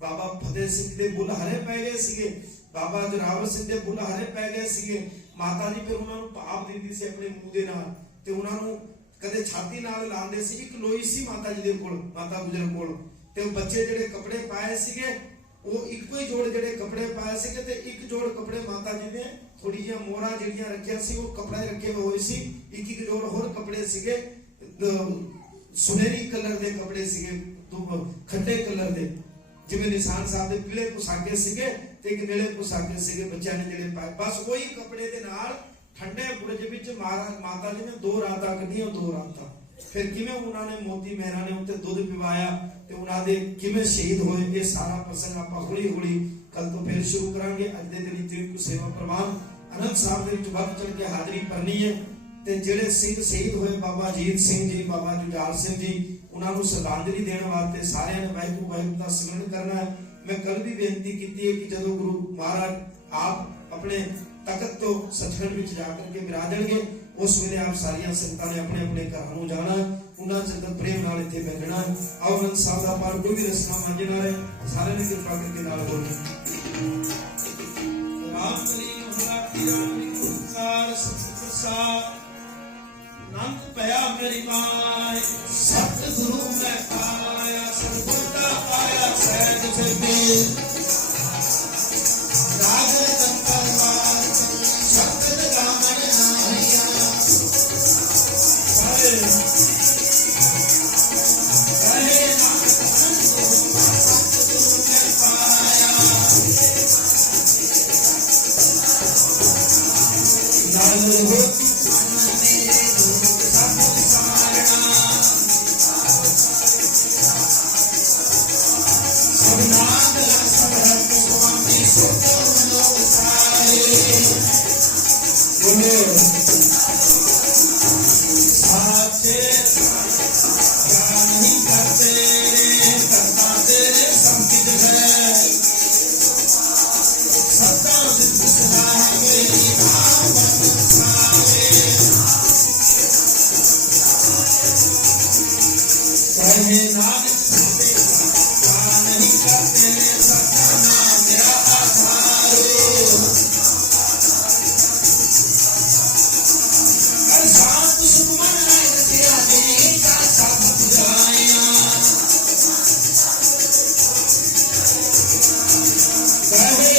ਬਾਬਾ ਫਤਿਹ ਸਿੰਘ ਦੇ ਬੁੱਲ ਹਰੇ ਪੈ ਗਏ ਸੀਗੇ, ਬਾਬਾ ਜੋਰਾਵਰ ਸਿੰਘ ਦੇ ਬੁੱਲ ਹਰੇ ਪੈ ਗਏ ਸੀਗੇ। ਮਾਤਾ ਜੀ ਫਿਰ ਉਹਨਾਂ ਨੂੰ ਭਾਪ ਦਿੰਦੀ ਸੀ ਆਪਣੇ ਮੂੰਹ ਦੇ ਨਾਲ ਤੇ ਉਹਨਾਂ ਨੂੰ ਕਦੇ ਛਾਤੀ ਨਾਲ ਲਾਉਂਦੇ ਸੀ। ਇੱਕ ਲੋਈ ਸੀ ਮਾਤਾ ਜੀ ਦੇ ਕੋਲ, ਮਾਤਾ ਗੁਜਰ ਕੋਲ, ਤੇ ਉਹ ਬੱਚੇ ਜਿਹੜੇ ਕੱਪੜੇ ਪਾਏ ਸੀਗੇ ਉਹ ਇੱਕੋ ਹੀ ਜੋੜ ਜਿਹੜੇ ਕੱਪੜੇ ਪਾਏ ਸੀਗੇ ਤੇ ਇੱਕ ਜੋੜ ਕੱਪੜੇ ਮਾਤਾ ਜੀ ਨੇ ਥੋੜੀ ਜਿਹੀਆਂ ਮੋਹਰਾਂ ਜਿਹੜੀਆਂ ਰੱਖਿਆ ਸੀ ਉਹ ਕੱਪੜੇ ਰੱਖੇ ਹੋਏ ਸੀ, ਇੱਕ ਇੱਕ ਜੋੜ ਹੋਰ ਕੱਪੜੇ ਸੀਗੇ ਸੁਨਹਿਰੀ ਕਲਰ ਦੇ ਕੱਪੜੇ ਸੀਗੇ, ਖੱਟੇ ਕਲਰ ਦੇ, ਜਿਵੇਂ ਨਿਸ਼ਾਨ ਸਾਹਿਬ ਦੇ ਪੀਲੇ ਪੁਸਾਕੇ ਸੀਗੇ ਤੇ ਇੱਕ ਨੀਲੇ ਪੁਸਾਕੇ ਸੀਗੇ ਬੱਚਿਆਂ ਨੇ ਜਿਹੜੇ ਪਾਏ। ਬਸ ਉਹੀ ਕੱਪੜੇ ਦੇ ਨਾਲ ਠੰਡੇ ਬੁਰਜ ਵਿੱਚ ਮਾਤਾ ਜੀ ਨੇ 2 ਰਾਤਾਂ ਕੱਢੀਆਂ, 2 ਰਾਤਾਂ। ਫਿਰ ਕਿਵੇਂ ਉਹਨਾਂ ਨੇ ਮੋਤੀ ਮਹਿਰਾ ਨੇ ਉੱਤੇ ਦੁੱਧ ਪਿਵਾਇਆ ਤੇ ਉਹਨਾਂ ਦੇ ਕਿਵੇਂ ਸ਼ਹੀਦ ਹੋਏ, ਇਹ ਸਾਰਾ ਪ੍ਰਸੰਗ ਆਪਾਂ ਹੌਲੀ ਹੌਲੀ ਕੱਲ ਤੋਂ ਫਿਰ ਸ਼ੁਰੂ ਕਰਾਂਗੇ। ਅੱਜ ਦੇ ਦਿਨ ਇਤਨੀ ਕੁ ਸੇਵਾ ਪ੍ਰਵਾਨ ਅਨੰਦ ਸਾਹਿਬ ਦੇ ਵਿੱਚ ਵੱਧ ਚੜ ਕੇ ਹਾਜ਼ਰੀ ਭਰਨੀ ਹੈ ਤੇ ਜਿਹੜੇ ਸਿੰਘ ਸ਼ਹੀਦ ਹੋਏ ਬਾਬਾ ਅਜੀਤ ਸਿੰਘ ਜੀ, ਬਾਬਾ ਜੁਝਾਰ ਸਿੰਘ ਜੀ, ਉਹਨਾਂ ਨੂੰ ਸ਼ਰਧਾਂਜਲੀ ਦੇਣ ਵਾਸਤੇ ਸਾਰਿਆਂ ਨੇ ਵਾਹਿਗੁਰੂ ਵਾਹਿਗੁਰੂ ਦਾ ਸਿਮਰਨ ਕਰਨਾ ਹੈ। ਮੈਂ ਕੱਲ ਵੀ ਬੇਨਤੀ ਕੀਤੀ ਹੈ ਕਿ ਜਦੋਂ ਗੁਰੂ ਮਹਾਰਾਜ ਆਪ ਆਪਣੇ ਤਖਤ ਤੋਂ ਸੱਚਖੰਡ ਵਿੱਚ ਜਾ ਕਰਕੇ ਵਿਰਾਜਣਗੇ ਉਸ ਵੇਲੇ ਆਪ ਸਾਰੀਆਂ ਸੰਗਤਾਂ ਨੇ ਆਪਣੇ ਆਪਣੇ ਘਰਾਂ ਨੂੰ ਜਾਣਾ, ਉਹਨਾਂ ਚੰਦਰ ਪ੍ਰੇਮ ਨਾਲ ਇੱਥੇ ਬੈਠਣਾ। ਆਓ ਅਨੰਦ ਸਾਹਿਬ ਦਾ ਪਾਠ ਕੋਈ ਵੀ ਰਸਮਾਂ ਮੰਝੇ ਨਾ ਰਹੇ, ਸਾਰਿਆਂ ਨੇ ਕਿਰਪਾ ਕਰਕੇ ਨਾਲ ਬੋਲੋ। ਰਾਮ ਕਲੀ ਮਹਲਾ ਰਾਮ ਗੁਰਸਾਰ ਸਤਿ ਨੰਦ ਪਿਆ ਮੇਰੀ ਮਾਏ, ਸਤਿਗੁਰੂ ਮੈਂ ਪਾਇਆ, ਸਤਿਗੁਰ ਦਾ ਪਾਇਆ ਸਹਿਜ ਸਿਰਦੇ, ਰਾਗ ਕੰਕਰਵਾਰ ਸ਼ਬਦ ਗਾਵਣ ਆਇਆ, ਕਹੇ ਨਾਮ ਸਤਿਗੁਰੂ ਮੈਂ ਪਾਇਆ, ਨਾਲ ਹੋ साचे कहे नानक नहीं करते सतना मेरा आधारो कर साथ सुमन तेरा देने का साथ बुझाया कहे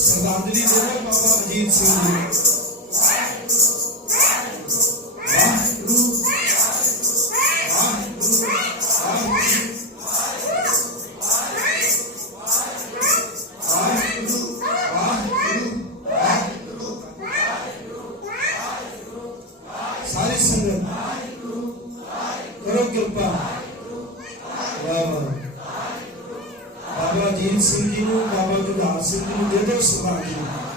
श्रद्धांजलि दे रहे बाबा अजीत सिंह जी सारी संगत करो कृपा बाबा अजीत सिंह जी को बाबा जुझार सिंह जी को दे दो श्रद्धांजलि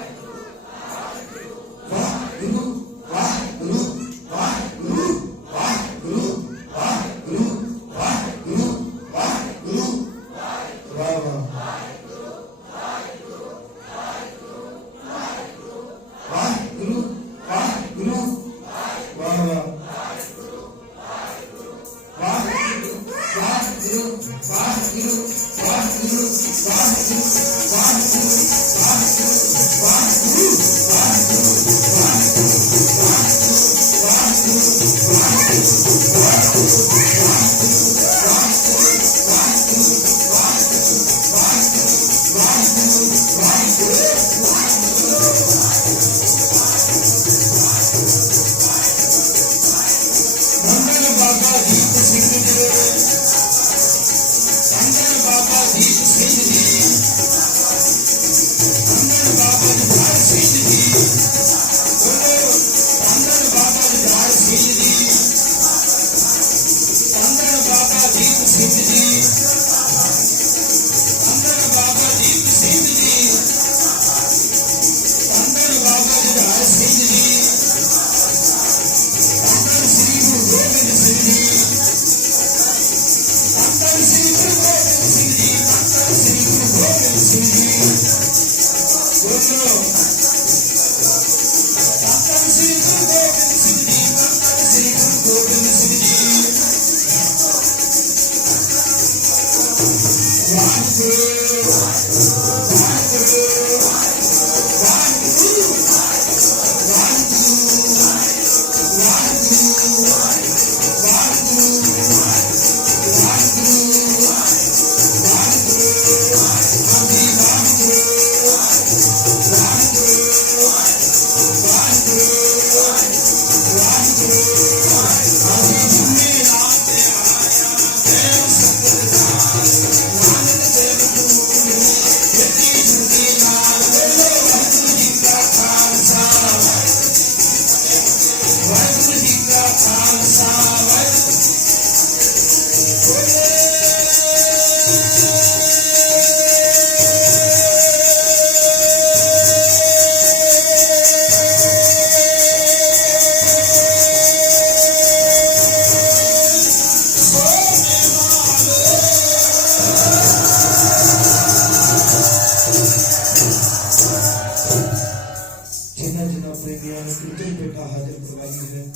ਹੈ।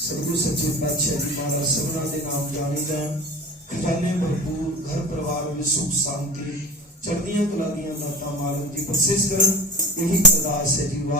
ਸਤਿਗੁਰੂ ਸੱਚੇ ਪਾਤਸ਼ਾਹ ਜੀ ਮਹਾਰਾਜ ਸਭਨਾਂ ਦੇ ਨਾਮ ਜਾਣੇ ਜਾਣ, ਖਜ਼ਾਨੇ ਭਰਪੂਰ, ਘਰ ਪਰਿਵਾਰ ਵਿੱਚ ਸੁਖ ਸ਼ਾਂਤੀ, ਚੜ੍ਹਦੀਆਂ ਕਲਾ ਦੀਆਂ ਦਾਤਾਂ ਮਾਲਕ ਜੀ ਬਖਸ਼ਿਸ਼ ਕਰਨ। ਇਹੀ ਅਰਦਾਸ ਹੈ ਜੀ।